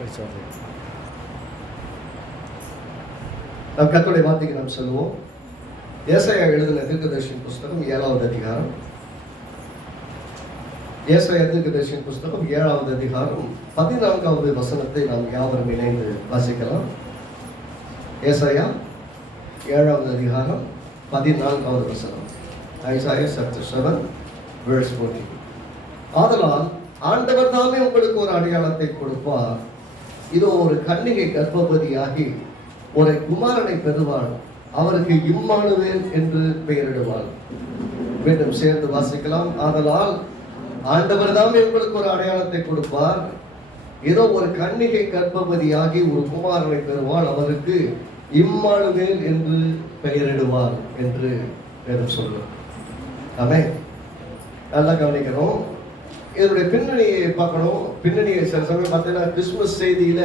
நாம் கர்த்தருடைய வார்த்தைக்கு நாம் சொல்லுவோம். ஏசாயா எழுதின தீர்க்கதரிசியின் புஸ்தகம் 7வது அதிகாரம். ஏசாயா தீர்க்கதரிசியின் புஸ்தகம் 7வது அதிகாரம் 14வது வசனத்தை நாம் யாவரும் இணைந்து வாசிக்கலாம். ஏசாயா 7வது அதிகாரம் 14வது வசனம். Isaiah chapter 7 verse 14. ஆதலால் ஆண்டவர் தாமே உங்களுக்கு ஒரு அடையாளத்தை கொடுப்பார். இதோ ஒரு கன்னிகை கர்ப்பவதியாகி ஒரு குமாரனை பெறுவாள், அவருக்கு இம்மானுவேல் என்று பெயரிடுவாள். மீண்டும் சேர்ந்து வாசிக்கலாம். ஆதலால் ஆண்டவர் தாமே உங்களுக்கு ஒரு அடையாளத்தை கொடுப்பார். இதோ ஒரு கன்னிகை கர்ப்பவதியாகி ஒரு குமாரனை பெறுவாள், அவருக்கு இம்மானுவேல் என்று பெயரிடுவார் என்று வேதம் சொல்லும். ஆமென். நல்லா கவனிக்கணும். இதனுடைய பின்னணியை பார்க்கணும். பின்னணியை சில சமயம் பார்த்தீங்கன்னா கிறிஸ்துமஸ் செய்தியில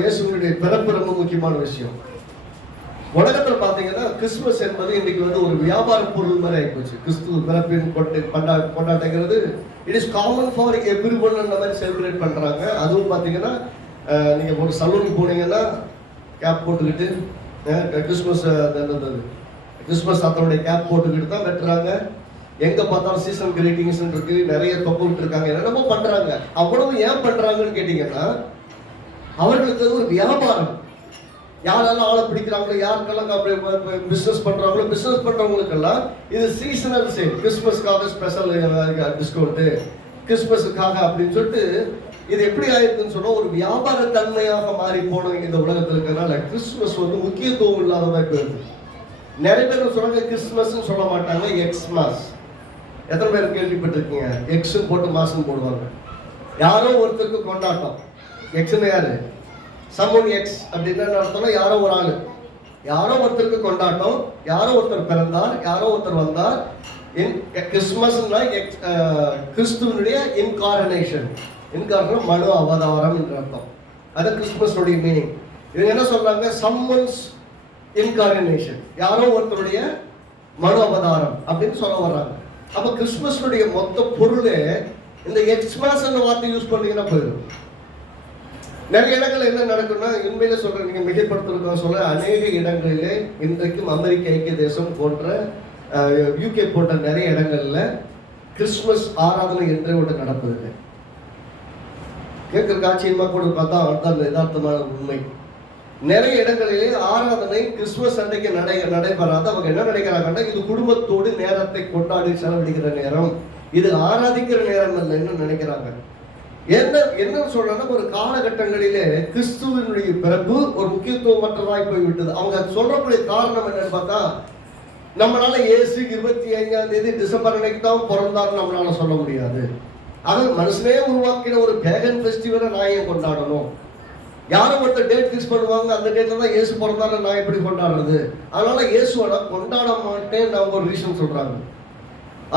இயேசுவினுடைய பிறப்பு ரொம்ப முக்கியமான விஷயம். உலகத்தில் பார்த்தீங்கன்னா கிறிஸ்துமஸ் என்பது இன்னைக்கு ஒரு வியாபார பொருள் மாதிரி ஆகிப்போச்சு. கிறிஸ்துவ பிறப்பின் கொண்டாட்டங்கிறது it is common for everyone அந்த மாதிரி செலிப்ரேட் பண்றாங்க. அதுவும் பார்த்தீங்கன்னா நீங்க ஒரு சலூனுக்கு போனீங்கன்னா கேப் போட்டுக்கிட்டு கிறிஸ்துமஸ் தாத்தனுடைய கேப் போட்டுக்கிட்டு தான் வெட்டுறாங்க. எங்க பார்த்தாலும் சீசன் கிரீட்டிங்ஸ் இருக்கு, நிறைய தொகை விட்டு இருக்காங்க, என்னென்னமோ பண்றாங்க. அவ்வளவு ஏன் பண்றாங்கன்னு கேட்டீங்கன்னா அவர்களுக்கு ஒரு வியாபாரம். யாரெல்லாம் ஆளை பிடிக்கிறாங்களோ, யாருக்கெல்லாம் பிசினஸ் பண்றாங்களோ, பிசினஸ் பண்றவங்களுக்கெல்லாம் இது சீசனல் சேல். கிறிஸ்துமஸ்க்காக ஸ்பெஷல் டிஸ்கவுண்ட், கிறிஸ்துமஸுக்காக அப்படின்னு சொல்லிட்டு இது எப்படி ஆயிருக்குன்னு சொன்னா ஒரு வியாபார தன்மையாக மாறி போன இந்த உலகத்தில் இருக்கிறதுனால கிறிஸ்துமஸ் முக்கியத்துவம் இல்லாததாக போயிருது. நிறைய பேர் சொல்றாங்க கிறிஸ்துமஸ் சொல்ல மாட்டாங்க, எக்ஸ்மாஸ். எத்தனை பேர் கேள்விப்பட்டிருக்கீங்க? எக்ஸ் போட்டு மாசம் போடுவாங்க. யாரோ ஒருத்தருக்கு கொண்டாட்டம். எக்ஸ்னு யாரு? சம்மன் எக்ஸ் அப்படின்னா அர்த்தம்னா யாரோ ஒரு ஆளு, யாரோ ஒருத்தருக்கு கொண்டாட்டம், யாரோ ஒருத்தர் பிறந்தார், யாரோ ஒருத்தர் வந்தார். கிறிஸ்துமஸ்னா கிறிஸ்துவனுடைய இன்கார்னேஷன். இன்கார்னேஷன் மனு அவதாரம் என்ற அர்த்தம். அது கிறிஸ்துமஸுடைய மீனிங். இவங்க என்ன சொல்றாங்க? சம்மன்ஸ் இன்கார்னேஷன், யாரோ ஒருத்தருடைய மனு அவதாரம் அப்படின்னு சொல்ல வர்றாங்க. அப்ப கிறிஸ்துமஸுடைய மொத்த பொருளே இந்த எக்ஸ்மாஸ் என்ற வார்த்தை யூஸ் பண்ணீங்கன்னா போயிடும். நிறைய இடங்கள் என்ன நடக்கும்னா, உண்மையில சொல்றேன், நீங்க மிகைப்படுத்துறதுக்காக சொல்ல, அநேக இடங்களிலே இன்றைக்கும் அமெரிக்க ஐக்கிய தேசம் போன்ற யூகே போன்ற நிறைய இடங்கள்ல கிறிஸ்துமஸ் ஆராதனை என்றே ஒன்று நடப்பதில்லை. கேட்கிற ஆச்சரியமா கூட பார்த்தா அதுதான் யதார்த்தமான உண்மை. நிறைய இடங்களிலே ஆராதனை கிறிஸ்துமஸ் அன்றைக்கு நடைபெறாது. அவங்க என்ன நினைக்கிறாங்கன்னா, இது குடும்பத்தோடு நேரத்தை கொண்டாடி செலவழிக்கிற நேரம், இது ஆராதிக்கிற நேரம் அல்ல என்ன நினைக்கிறாங்க. என்ன சொல்றாங்கன்னா, ஒரு காலகட்டங்களிலே கிறிஸ்துவனுடைய பிறப்பு ஒரு முக்கியத்துவமற்றதாய் போய்விட்டது. அவங்க சொல்றக்கூடிய காரணம் என்னன்னு பார்த்தா, நம்மளால இயேசு 25ஆம் தேதி டிசம்பர் அன்னைக்கு தான் பிறந்தான்னு நம்மளால சொல்ல முடியாது. அது மனுஷனே உருவாக்கின ஒரு பேகன் ஃபெஸ்டிவலை நான் ஏன் கொண்டாடணும்? யாரும் ஒருத்தர் டேட் ஃபிக்ஸ் பண்ணுவாங்க, அந்த டேட்ல தான் இயேசு பிறந்தாரு, நான் எப்படி கொண்டாடுறது? அதனால இயேசுவை நான் கொண்டாட மாட்டேன் நான் ஒரு ரீசன் சொல்றாங்க.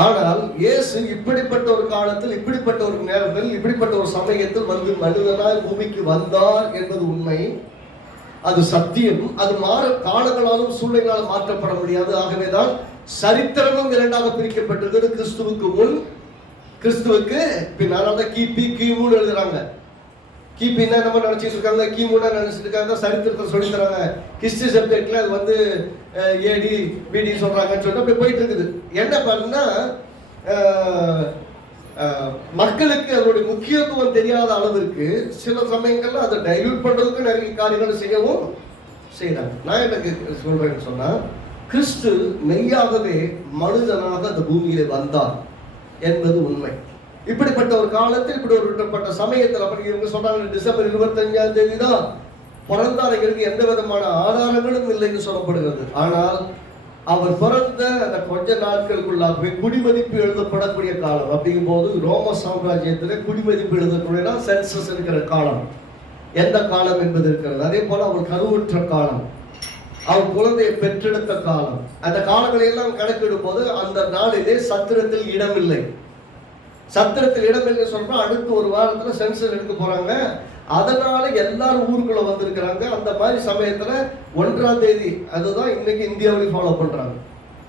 ஆனால் இயேசு இப்படிப்பட்ட ஒரு காலத்தில், இப்படிப்பட்ட ஒரு நேரத்தில், இப்படிப்பட்ட ஒரு சமயத்தில் மனிதனாய் பூமிக்கு வந்தார் என்பது உண்மை. அது சத்தியம். அது காலங்களாலும் சூழ்நிலைகளால் மாற்றப்பட முடியாது. ஆகவேதான் சரித்திரமும் இரண்டாக பிரிக்கப்பட்டிருக்கிறது. கிறிஸ்துவுக்கு முன், கிறிஸ்துவுக்கு பின்னால். கிபி கிமுன்னு எழுதுறாங்க. கிபின்னா நம்ம நினைச்சிட்டு இருக்காங்க, கிமுன்னா நினைச்சிட்டு இருக்காங்க. சரித்திரத்தை சொல்லி தராங்க. ஹிஸ்டரி சப்ஜெக்ட்ல அது ஏடி பிடி சொல்றாங்கன்னு சொல்லிட்டு அப்படி போயிட்டு இருக்குது. என்ன பண்ணா மக்களுக்கு அதனுடைய முக்கியத்துவம் தெரியாத அளவிற்கு சில சமயங்கள்ல அதை டைல்யூட் பண்றதுக்கு நிறைய காரியங்கள் செய்யவும் செய்யறாங்க. நான் எனக்கு சொல்றேன்னு சொன்னா, கிறிஸ்து மெய்யாகவே மனிதனாக அந்த பூமியிலே வந்தார் என்பது உண்மை. இப்படிப்பட்ட ஒரு காலத்தில், இப்படி ஒரு விட்டப்பட்ட சமயத்தில், அப்படி இவங்க சொல்றாங்க டிசம்பர் 25ஆம் தேதி தான் பிறந்தாருங்கிறது எந்த விதமான ஆதாரங்களும் இல்லைன்னு சொல்லப்படுகிறது. ஆனால் அவர் பிறந்த அந்த கொஞ்ச நாட்களுக்குள்ளாகவே குடிமதிப்பு எழுதப்படக்கூடிய காலம். அப்படிங்கும் போது ரோம சாம்ராஜ்யத்தில் குடிமதிப்பு எழுதக்கூடிய சென்சஸ் இருக்கிற காலம், எந்த காலம் என்பது இருக்கிறது. அதே போல அவர் கருவுற்ற காலம், அவர் குழந்தையை பெற்றெடுத்த காலம், அந்த காலங்களை எல்லாம் கணக்கிடும் போது அந்த நாளிலே சத்திரத்தில் இடமில்லை. சத்திரத்தில் இடமில்லை சொல்றோம். அடுத்து ஒரு வாரத்துல சென்சஸ் எடுக்க போறாங்க. அதனால எல்லாரும் ஊருக்குள்ள வந்திருக்கிறாங்க. அந்த மாதிரி சமயத்துல 1ஆம் தேதி, அதுதான் இன்னைக்கு இந்தியாவிலையும் ஃபாலோ பண்றாங்க.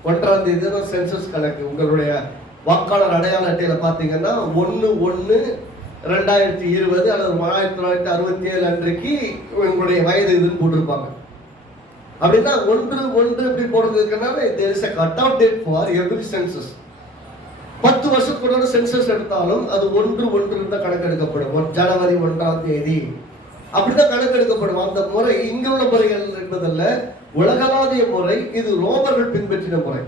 1ஆம் தேதி தான் சென்சஸ் கணக்கு. உங்களுடைய வாக்காளர் அடையாள அட்டையில பாத்தீங்கன்னா 1/1 2020 அல்லது 1967 அன்றைக்கு உங்களுடைய வயது இதுன்னு போட்டிருப்பாங்க. அப்படின்னா 1/1 எப்படி போடுறதுக்குன்னா there is a cut off date for every census. 10 வருஷத்துக்கு சென்சஸ் எடுத்தாலும் அது 1/1 தான் கணக்கெடுக்கப்படும். ஜனவரி 1ஆம் தேதி அப்படிதான் கணக்கெடுக்கப்படும். அந்த முறை இங்குள்ள முறைகள் என்பதல்ல, உலகளாவிய முறை. இது ரோமர்கள் பின்பற்றின முறை.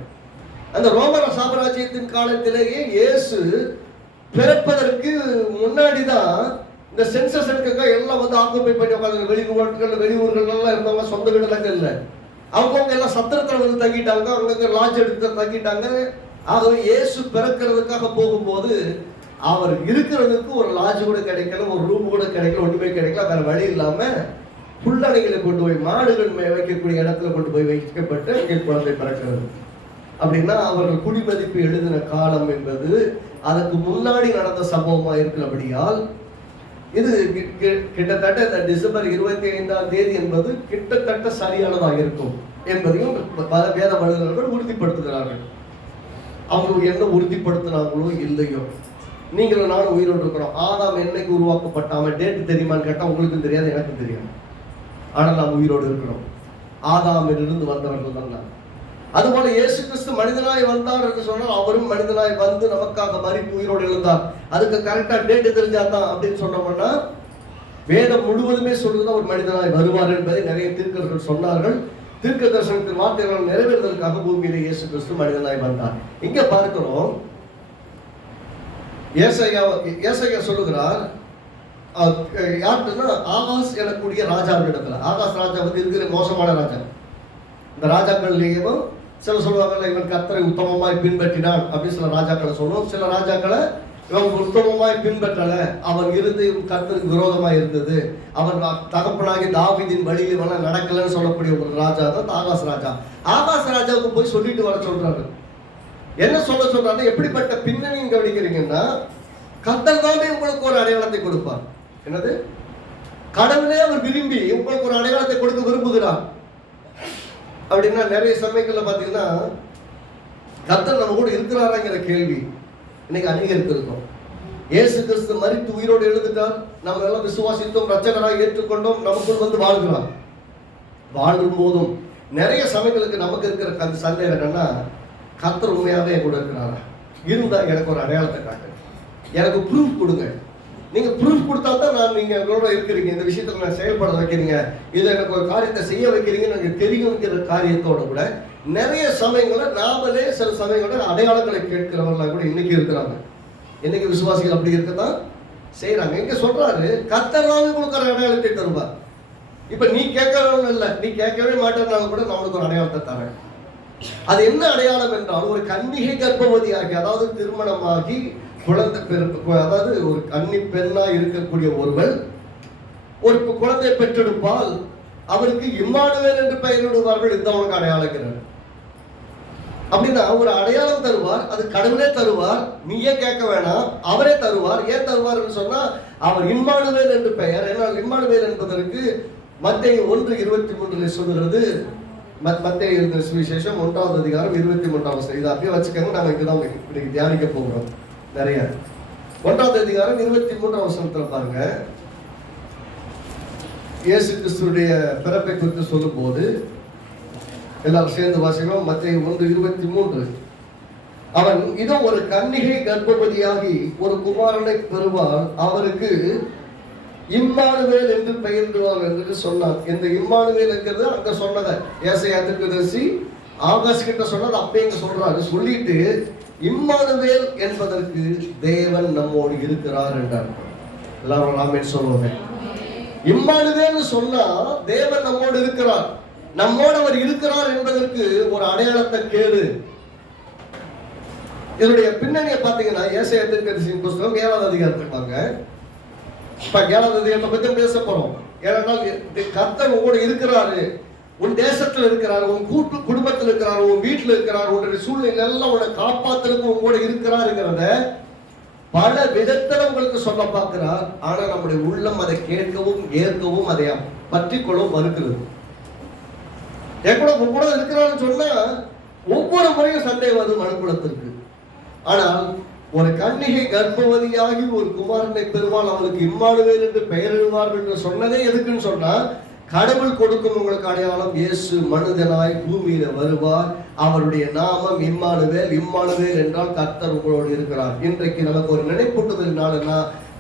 அந்த ரோமர் சாம்ராஜ்யத்தின் காலத்திலேயே இயேசு பிறப்பதற்கு முன்னாடிதான் இந்த சென்சஸ் எடுக்க எல்லாம் வந்து ஆக்குப்பை பண்ணி உட்காந்து வெளியூர்கள் எல்லாம் இருந்தவங்க சொந்த வீடுலாம் இல்லை. அவங்க எல்லாம் சத்திரத்தில் வந்து தங்கிட்டாங்க, அவங்க லாட்ஜ் எடுத்து தங்கிட்டாங்க. ஆகவே இயேசு பிறக்கிறதுக்காக போகும்போது அவர் இருக்கிறதுக்கு ஒரு லாட்ஜ் கூட கிடைக்கல, ஒரு ரூம் கூட கிடைக்கல, ஒன்றுமே கிடைக்கல. வேற வழி இல்லாம புல்லணைகளை கொண்டு போய் மாடுகள் வைக்கக்கூடிய இடத்துல கொண்டு போய் வைக்கப்பட்டு அங்கே குழந்தை பிறக்கிறது. அப்படின்னா அவர்கள் குடிமதிப்பு எழுதின காலம் என்பது அதற்கு முன்னாடி நடந்த சம்பவமா இருக்கிறபடியால் இது கிட்டத்தட்ட இந்த டிசம்பர் 25ஆம் தேதி என்பது கிட்டத்தட்ட சரியானதாக இருக்கும் என்பதையும் வேத வல்லுநர்கள் உறுதிப்படுத்துகிறார்கள். அவங்க என்ன உறுதிப்படுத்தினாங்களோ இல்லையோ, நீங்களும் நானும் உயிரோடு இருக்கிறோம். ஆதாம் என்னைக்கு உருவாக்கப்பட்டாம டேட் தெரியுமான்னு கேட்டா உங்களுக்கும் தெரியாது, எனக்கும் தெரியாது. ஆனால் நாம் உயிரோடு இருக்கிறோம். ஆதாமிலிருந்து வந்தவர்கள் தான். அதுபோல இயேசு கிறிஸ்து மனிதனாய் வந்தார் என்று சொன்னால் அவரும் மனிதனாய் வந்து நமக்காக மரித்து உயிரோடு எழுந்தார். அதுக்கு கரெக்டா டேட் தெரிஞ்சாதான் அப்படின்னு சொன்னோம்னா வேதம் முழுவதுமே சொல்லுதான் ஒரு மனிதனாய் வருவார் என்பதை நிறைய தீர்க்கதரிசிகள் சொன்னார்கள். தீர்க்க தரிசனத்தின் வார்த்தைகள் நிறைவேறுவதற்காக பூமியிலே இயேசு கிறிஸ்து மனிதனாய் வந்தார். இங்க பார்க்கிறோம், ஏசாயா சொல்லுகிறார், யாருன்னா ஆகாஷ் எனக்கூடிய ராஜாவிடத்துல. ஆகாஷ் ராஜா வந்து இருக்கிற மோசமான ராஜா. இந்த ராஜாக்கள்லேயும் சில சொல்லுவாங்கல்ல, இவன் கர்த்தரை உத்தமமாய் பின்பற்றினான் அப்படின்னு சில ராஜாக்களை சொல்லுவோம். சில ராஜாக்களை இவன் உத்தமமாய் பின்பற்றல, அவன் இருந்து கர்த்தருக்கு விரோதமாய் இருந்தது, அவன் தகப்பனாகி தாவீதின் வழியில் இவன் நடக்கலன்னு சொல்லக்கூடிய ஒரு ராஜா தான் ஆகாஷ் ராஜா. ஆகாஷ் ராஜாவுக்கு போய் சொல்லிட்டு வர சொல்றாரு. என்ன சொல்றாரு? எப்படிப்பட்ட பின்னணின்னு கவனிக்கிறீங்கன்னா, கர்த்தர் தானே உங்களுக்கு ஒரு அடையாளத்தை கொடுப்பார். என்னது? கடவுளே அவர் விரும்பி உங்களுக்கு ஒரு அடையாளத்தை கொடுக்க விரும்புகிறார். அப்படின்னா நிறைய சமயங்கள்ல பாத்தீங்கன்னா கர்த்தர் நம்ம கூட இருக்கிறாராங்கிற கேள்வி இன்னைக்கு அநேகருக்கு இருக்கும். இயேசு கிறிஸ்து மரித்து உயிரோடு எழுந்துட்டார், நம்ம எல்லாம் விசுவாசித்தோம், ரட்சகராக ஏற்றுக்கொண்டோம், நமக்குள் வந்து வாழ்கிறார். வாழும் போதும் நிறைய சமயங்களுக்கு நமக்கு இருக்கிற அந்த சந்தேகம் என்னன்னா, கர்த்தர் உண்மையாவே கூட இருக்கிறாரா? இருந்தா எனக்கு ஒரு அடையாளத்தை காட்டு, எனக்கு ப்ரூஃப் கொடுங்க. நீங்க ப்ரூஃப் கொடுத்தா தான் நான் நீங்க எங்களோட இருக்கிறீங்க, இந்த விஷயத்துல நான் செயல்பட வைக்கிறீங்க, இதை எனக்கு ஒரு காரியத்தை செய்ய வைக்கிறீங்கன்னு எனக்கு தெரியுங்கிற காரியத்தோட கூட நிறைய சமயங்கள நாமளே சில சமயங்களோட அடையாளங்களை கேட்கிறவர்களாக கூட இன்னைக்கு இருக்கிறாங்க. இன்னைக்கு விசுவாசிகள் அப்படி இருக்கத்தான் செய்யறாங்க. எங்க சொல்றாரு, கர்த்தராவே கொடுக்கிற அடையாளத்தை தருவார். இப்ப நீ கேட்கறவங்க இல்லை, நீ கேட்கவே மாட்டேன்னாலும் கூட நம்மளுக்கு ஒரு அடையாளத்தை தரேன். அது என்ன அடையாளம் என்றால், ஒரு கன்னிகை கர்ப்பவதியாகி, அதாவது திருமணமாகி குழந்தை பிறப்பு, அதாவது ஒரு கன்னி பெண்ணா இருக்கக்கூடிய ஒருவள் ஒரு குழந்தை பெற்றெடுப்பால் அவருக்கு இம்மானுவேல் என்று பெயரிடுவார்கள். இந்த உனக்கு அடையாளங்கிறார். அப்படின்னா ஒரு அடையாளம் தருவார், அது கடவுளே தருவார், நீயே கேட்க வேணாம், அவரே தருவார். ஏன் தருவார் என்று சொன்னா, அவர் இம்மானுவேல் என்று பெயர். ஏன்னால் இம்மானுவேல் என்பதற்கு மத்தேயு 1:23 சொல்லுகிறது. மத்தேயு எழுதின சுவிசேஷம் 1ஆம் அதிகாரம் 23ஆம் வசனம். இதை அப்படியே வச்சுக்கோங்க, நாம இங்கதான் இன்னைக்கு தியானிக்க போகிறோம். நிறைய 1ஆம் அதிகாரம் 23ஆம் வசனத்துல பாருங்க, இயேசு கிறிஸ்துடைய பிறப்பை குறித்து சொல்லும் போது எல்லாரும் சேர்ந்து வாசிக்கிறோம். மத்தேயு 1:23. அவன் இதோ ஒரு கன்னிகை கர்ப்பவதியாகி ஒரு குமாரனை பெறுவார், அவருக்கு இம்மானுவேல் என்று பெயரிடுவார் என்று சொன்னார். இந்த இம்மானுவேல் என்கிறது அங்க சொன்னதை ஏசாயா தீர்க்கதரிசி ஆகாஷ் கிட்ட சொன்னது அப்பே இங்க சொல்றாரு. சொல்லிட்டு இம்மானுவேல் என்பதற்கு தேவன் நம்மோடு இருக்கிறார் என்றார். எல்லாரும் ஆமென் சொல்லுவோமே. இம்மானுவேல் சொன்னா தேவன் நம்மோடு இருக்கிறார், நம்மோடு அவர் இருக்கிறார் என்பதற்கு ஒரு அடையாளத்தை கேளு. இதனுடைய பின்னணியை பார்த்தீங்கன்னா ஏசாயா தீர்க்கதரிசியின் புத்தகம் 7ஆம் அதிகாரத்துக்கு வாங்க. இப்ப 7ஆம் அதிகாரத்தை பத்தி பேச போறோம். ஏனென்றால் கர்த்தர் உங்களோட இருக்கிறாரு, உன் தேசத்துல இருக்கிறார், உன் குடும்பத்தில் இருக்கிறார், உன் வீட்டுல இருக்கிறார், உன்னுடைய சூழ்நிலை எல்லாம் உன்னை காப்பாத்துறதுக்கு உங்களோட இருக்கிறாருங்கிறத பல விதத்துல உங்களுக்கு சொல்ல பார்க்கிறார். ஆனா நம்முடைய உள்ளம் அதை கேட்கவும் ஏற்கவும் அதை பற்றி கொள்ளவும் மறுக்கிறது. உங்களோட இருக்கிறான்னு சொன்னா ஒவ்வொரு முறையும் சந்தேகம் வருது மனுக்குலத்திற்கு. ஆனால் ஒரு கன்னிகை கர்ப்பவதியாகி ஒரு குமாரனை பெறுவாள், அவனுக்கு இம்மானுவேல் என்று பெயரிடுவார்கள் என்று சொன்னதே எதுக்குன்னு சொன்னா, கடவுள் கொடுக்கும் உங்களுக்கு அடையாளம், இயேசு மனிதனாய் பூமியில வருவார், அவருடைய நாமம் இம்மானுவேல். இம்மானுவேல் என்றால் கர்த்தர் உங்களோடு இருக்கிறார். இன்றைக்கு நமக்கு ஒரு நினைப்பூட்டுதல் நாளுன்னா,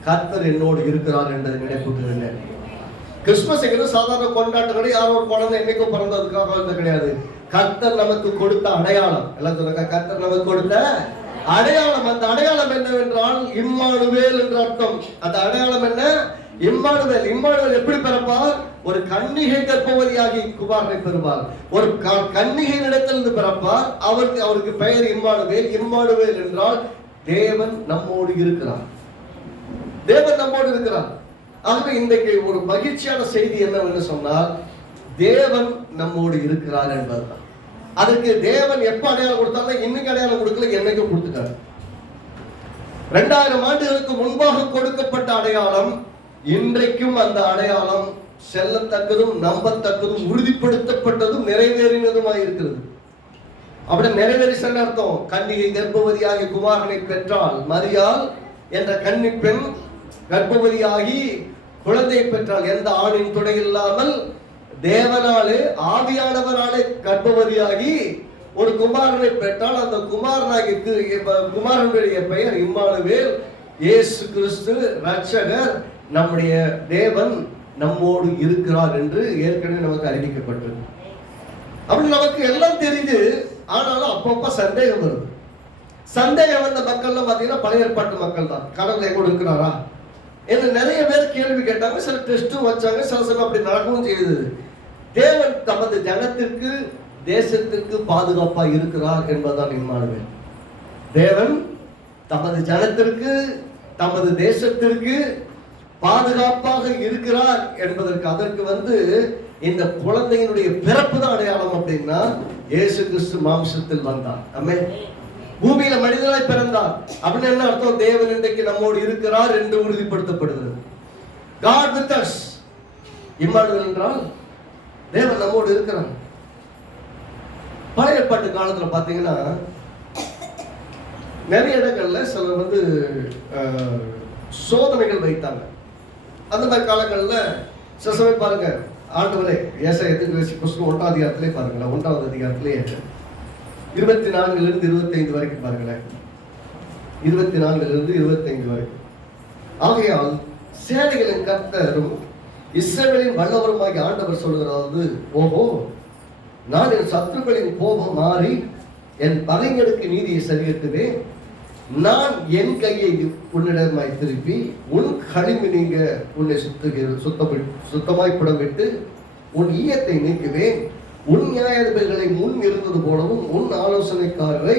கர்த்தர் என்னோடு இருக்கிறார் என்பதை நினைப்பூட்டுதல். கிறிஸ்துமஸ் எங்கிறது சாதாரண கொண்டாட்டங்கள், யாரோ ஒரு குழந்தை என்னைக்கும் பிறந்ததுக்காக கிடையாது. கர்த்தர் நமக்கு கொடுத்த அடையாளம். எல்லாம் சொல்லுங்க, கர்த்தர் நமக்கு கொடுத்த அடையாளம். அந்த அடையாளம் என்னவென்றால் இம்மானுவேல் என்ற அர்த்தம். அந்த அடையாளம் என்ன? இம்மானுவேல். இம்மானுவேல் எப்படி பிறப்பார்? ஒரு கன்னிகை கர்ப்பவதியாகி குமாரனை பெறுவார். ஒரு கன்னிகை இடத்திலிருந்து பிறப்பார். அவருக்கு பெயர் இம்மானுவேல். இம்மானுவேல் என்றால் தேவன் நம்மோடு இருக்கிறார். தேவன் நம்மோடு இருக்கிறார். ஆகவே இன்றைக்கு ஒரு மகிழ்ச்சியான செய்தி என்னவென்று சொன்னால், தேவன் நம்மோடு இருக்கிறார் என்பதுதான். அதுக்கு தேவன் எப்ப அடையாளம் கொடுத்தாலும், இன்னைக்கு அடையாளம் கொடுக்கல, என்னைக்கும் கொடுத்துட்டார். 2000 ஆண்டுகளுக்கு முன்பாக கொடுக்கப்பட்ட அடையாளம் இன்றைக்கும் அந்த அடையாளம் செல்லத்தக்கதும் நம்பத்தக்கதும் உறுதிப்படுத்தப்பட்டதும் நிறைவேறினதுமாய் இருக்கிறது. அப்படி நிறைவேறி சென்ற அர்த்தம், கன்னிகை கர்ப்பவதியாகி குமாரனை பெற்றால், மரியாள் என்ற கன்னி பெண் கர்ப்பவதியாகி குழந்தையை பெற்றால், எந்த ஆணின் துணை இல்லாமல் தேவனாலே ஆவியானவனாலே கர்ப்பவதியாகி ஒரு குமாரனை பெற்றால், அந்த குமாரனுடைய பெயர் இம்மானுவேல். இயேசு கிறிஸ்து ரட்சகர், நம்முடைய தேவன் நம்மோடு இருக்கிறார் என்று ஏற்கனவே நமக்கு அறிவிக்கப்பட்டது. அப்படி நமக்கு எல்லாம் தெரியுது. ஆனாலும் அப்பப்ப சந்தேகம் வருது. சந்தேகம் வந்த மக்கள்லாம் பாத்தீங்கன்னா பழைய ஏற்பாட்டு மக்கள் தான். கடவுள் எங்கூட இருக்கிறாரா என்று நிறைய பேர் கேள்வி கேட்டாங்க. சில டெஸ்டும் வச்சாங்க. சில சமயம் அப்படி நடக்கவும் செய்தது. தேவன் தமது ஜனத்திற்கு தேசத்திற்கு பாதுகாப்பா இருக்கிறார் என்பதுதான் இம்மானுவேல். தேவன் தமது ஜனத்திற்கு தமது தேசத்திற்கு பாதுகாப்பாக இருக்கிறார் என்பதற்கு, அதற்கு இந்த குழந்தையினுடைய பிறப்பு தான் அடையாளம். அப்படின்னா இயேசு கிறிஸ்து மாம்சத்தில் வந்தார். ஆமென். பூமியில மனிதனாய் பிறந்தார். அப்படின்னு என்ன அர்த்தம்? தேவன் இன்றைக்கு நம்மோடு இருக்கிறார் என்று உறுதிப்படுத்தப்படுகிறது. God with us. இம்மானுவேல் என்றால் தேவன் நம்மோடு இருக்கிறார். பழைய ஏற்பாட்டு காலத்துல பாத்தீங்கன்னா நிறைய இடங்கள்ல சிலர் சோதனைகள் வைத்தாங்க. அந்த மாதிரி காலங்கள்ல சில சமயம் பாருங்க, ஆண்டவரே ஏசாயா புஸ்தகம் 1ஆம் அதிகாரத்திலே பாருங்களேன், 1ஆவது அதிகாரத்திலே 24 25 வரைக்கும் பாருங்களேன். 24 25 வரைக்கும். ஆகையால் சேனைகளின் கர்த்தரும் இஸ்ரவேலின் வல்லவருமாகி ஆண்டவர் சொல்லுகிறது, ஓஹோ, நான் என் சத்துருக்களின் கோபம் மாறி என் பகைஞருக்கு நீதியை சரிகட்டுவேன். நான் என் கையை உன்னிடமாய் திருப்பி உன் களிமி நீங்க உன்னை சுத்தமாய் புடமிட்டு உன் ஈயத்தை நீக்குவேன். உன் நியாயாதிபதிகளை முன் இருந்தது போலவும் உன் ஆலோசனைக்காரரை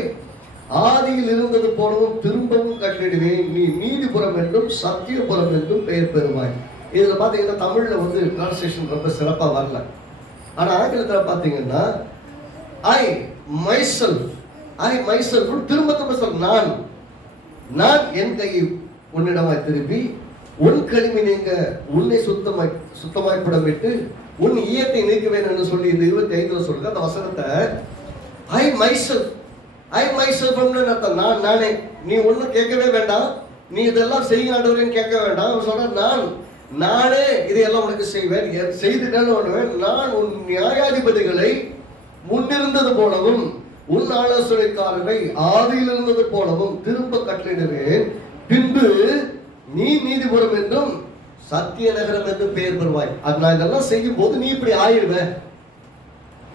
ஆதியில் இருந்தது போலவும் திரும்பவும் கட்டிடுவேன். நீ நீதிபுரம் என்றும் சத்தியபுரம் என்றும் பெயர் பெறுவாய். இதுல பாத்தீங்கன்னா தமிழ்ல டிரான்ஸ்லேஷன் ரொம்ப சிறப்பா வரல. ஆனா ஆங்கிலத்துல பாத்தீங்கன்னா ஐ மைசெல்ஃப் திரும்ப சொல்ல, நான் என் கையை உன்னிடமாய் திருப்பி உன் களிமி நீங்க உன்னை சுத்தமாய் புடமிட்டு உன் ஈயத்தை நீக்குவேன் என்று சொல்லி இந்த 25 சொல்லுங்க. அந்த வசனத்தை ஐ மைசெல்ஃப் நானே. நீ ஒன்னும் கேட்கவே வேண்டாம், நீ இதெல்லாம் செய்ய ஆண்டவரேன்னு கேட்க வேண்டாம். அவர் சொல்ற, நானே இதையெல்லாம் உனக்கு செய்வேன், செய்துட்டேன்னு. நான் உன் நியாயாதிபதிகளை முன்னிருந்தது போலவும் உன் ஆலோசனைக்காரரை ஆதியில் இருந்தது போலவும் திரும்ப கட்டளையிடுவேன். பின்பு நீ நீதிபுரம் என்றும் சத்திய நகரம் என்றும் பெயர் பெறுவாய். அது நான் இதெல்லாம் செய்யும் போது நீ இப்படி ஆயிடுவ.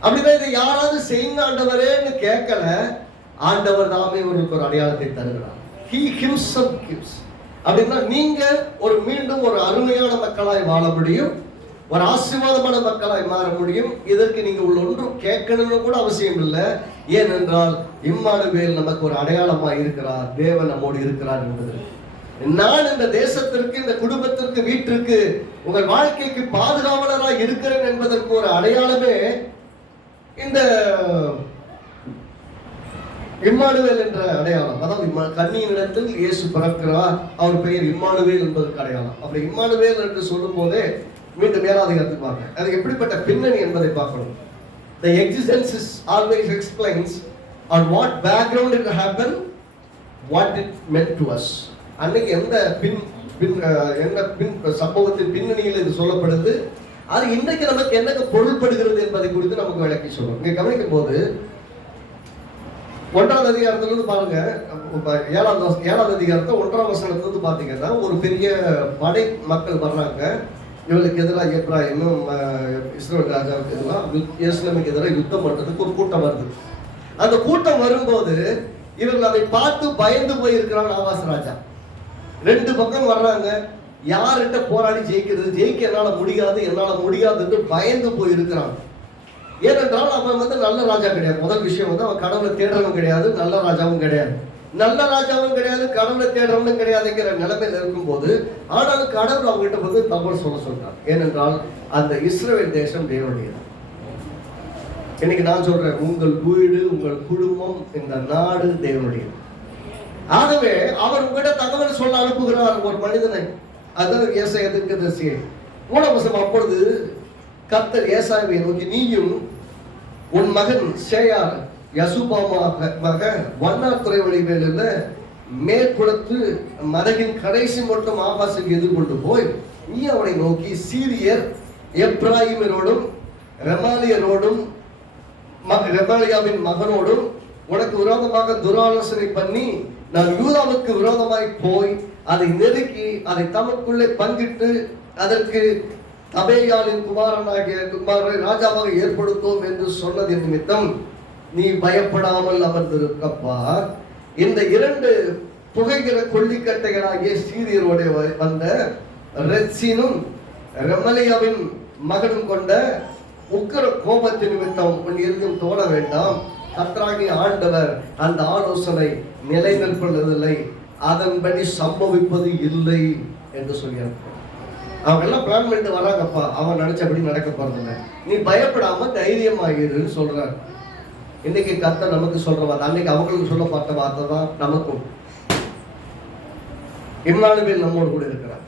அப்படிதான் இதை யாராவது செய்யுங்க ஆண்டவரேன்னு கேட்கல. ஆண்டவர் நாமே உங்களுக்கு ஒரு அடையாளத்தை தருகிறார். He himself gives. அப்படின்னா நீங்க மீண்டும் ஒரு அருமையான மக்களாய் வாழ முடியும், ஒரு ஆசீர்வாதமான மக்களாய் மாற முடியும். இதற்கு நீங்க ஒன்றும் கேட்கணும்னு கூட அவசியம் இல்லை. ஏனென்றால் இம்மானுவேல் நமக்கு ஒரு அடையாளமாய் இருக்கிறார். தேவன் நம்மோடு இருக்கிறார் என்பது. நான் இந்த தேசத்திற்கு, இந்த குடும்பத்திற்கு, வீட்டிற்கு, உங்கள் வாழ்க்கைக்கு பாதுகாவலராக இருக்கிறேன் என்பதற்கு ஒரு அடையாளமே இந்த இம்மானுவேல் என்ற அடையாளம். அதாவது கன்னியின் இடத்தில் இயேசு பிறக்கிறார், அவர் பெயர் இம்மானுவேல் என்பதற்கு அடையாளம். அப்படி இம்மானுவேல் என்று சொல்லும் போதே மீண்டும் மேலாதிகாரத்துக்கு பார்க்க, அது எப்படிப்பட்ட பின்னணி என்பதை பார்க்கணும். The existence is always explains on what background it happened, what it meant to us. அன்னைக்கு எந்த சம்பவத்தின் பின்னணியில் இது சொல்லப்படுது, அது இன்றைக்கு நமக்கு என்னங்க பொருள்படுகிறது என்பதை குறித்து நமக்கு விளக்கி சொல்லும். இங்க கவனிக்கும் போது 1ஆம் அதிகாரத்திலிருந்து பாருங்க, 7ஆம் அதிகாரத்தை 1ஆம் வசனத்திலிருந்து பாத்தீங்கன்னா ஒரு பெரிய படை மக்கள் வர்றாங்க. இவளுக்கு எதிராக எப்ராயிமும் இஸ்ரவேல் ராஜாவுக்கு எதிராக எருசலேமுக்கு எதிராக யுத்தம் பண்றதுக்கு ஒரு கூட்டம் வருது. அந்த கூட்டம் வரும்போது இவர்கள் அதை பார்த்து பயந்து போயிருக்கிறாங்க. ஆகாஷ் ராஜா 2 பக்கம் வர்றாங்க. யார்கிட்ட போராடி ஜெயிக்கிறது, ஜெயிக்க என்னால முடியாது என்று பயந்து போயிருக்கிறான். ஏனென்றால் அவன் நல்ல ராஜா கிடையாது. முதல் விஷயம் அவன் கடவுளை தேடுறவன் கிடையாது, நல்ல ராஜாவும் கிடையாது. நல்ல ராஜாவும் கிடையாது, கடவுளை தேடுறவனும் கிடையாதுங்கிற நிலைமையில இருக்கும்போது, ஆனாலும் கடவுள் அவங்ககிட்ட தகவல் சொல்றான். ஏனென்றால் அந்த இஸ்ரவேல் தேசம் தேவனுடையது. இன்னைக்கு நான் சொல்றேன், உங்கள் வீடு, உங்கள் குடும்பம், இந்த நாடு தேவனுடையது. ஆகவே அவர் உங்ககிட்ட தகவல் சொல்ல அனுப்புகிறார் ஒரு மனிதனை. அதான் ஏசாயா தீர்க்கதரிசியை 3ஆம் வசனம். அப்பொழுது கர்த்தர் ஏசாயாவை நோக்கி, நீயும் உன் மகன் சேயார் யசுபாமாக வண்ணாத்துறை வழிகளில் மேற்குளத்து மதகின் கடைசி மட்டும் ஆகாசுக்கு எதிர்கொண்டு போய் நீ அவனை நோக்கி, சீரியர் எப்ராயிமரோடும் ரெமாலியரோடும் ரெமாலியாவின் மகனோடும் உனக்கு விரோதமாக துராலோசனை பண்ணி நான் யூதாவுக்கு விரோதமாய் போய் அதை நெருக்கி அதை தமக்குள்ளே பங்கிட்டு அதற்கு தபேயாலின் குமாரனை ராஜாவாக ஏற்படுத்தும் என்று சொன்னதின் நிமித்தம் நீ பயப்படாமல் அமர்ந்திருக்கப்பா. இந்த 2 புகைகிற கொள்ளிக்கட்டைகளாகிய சீரியரோட வந்த ரெத்சீனும் ரெமலியாவின் மகனும் கொண்ட உக்கிர கோபத்தின் நிமித்தம் உன் இருந்தும் தோண வேண்டாம். கர்த்தராகிய ஆண்டவர் அந்த ஆலோசனை நிலைநிற்பதில்லை, அதன்படி சம்பவிப்பது இல்லை என்று சொல்லியிருக்க. அவங்க எல்லாம் பிளான் பண்ணிட்டு வராங்கப்பா, அவன் நினைச்சபடி நடக்க போறதில்லை, நீ பயப்படாம தைரியமாகிருன்னு சொல்றாரு. இன்னைக்கு கர்த்தர் நமக்கு சொல்ற வார்த்தை, அன்னைக்கு அவங்களுக்கு சொல்ல பார்த்த வார்த்தை தான் நமக்கும். இம்மானுவேல் நம்மோடு கூட இருக்கிறார்,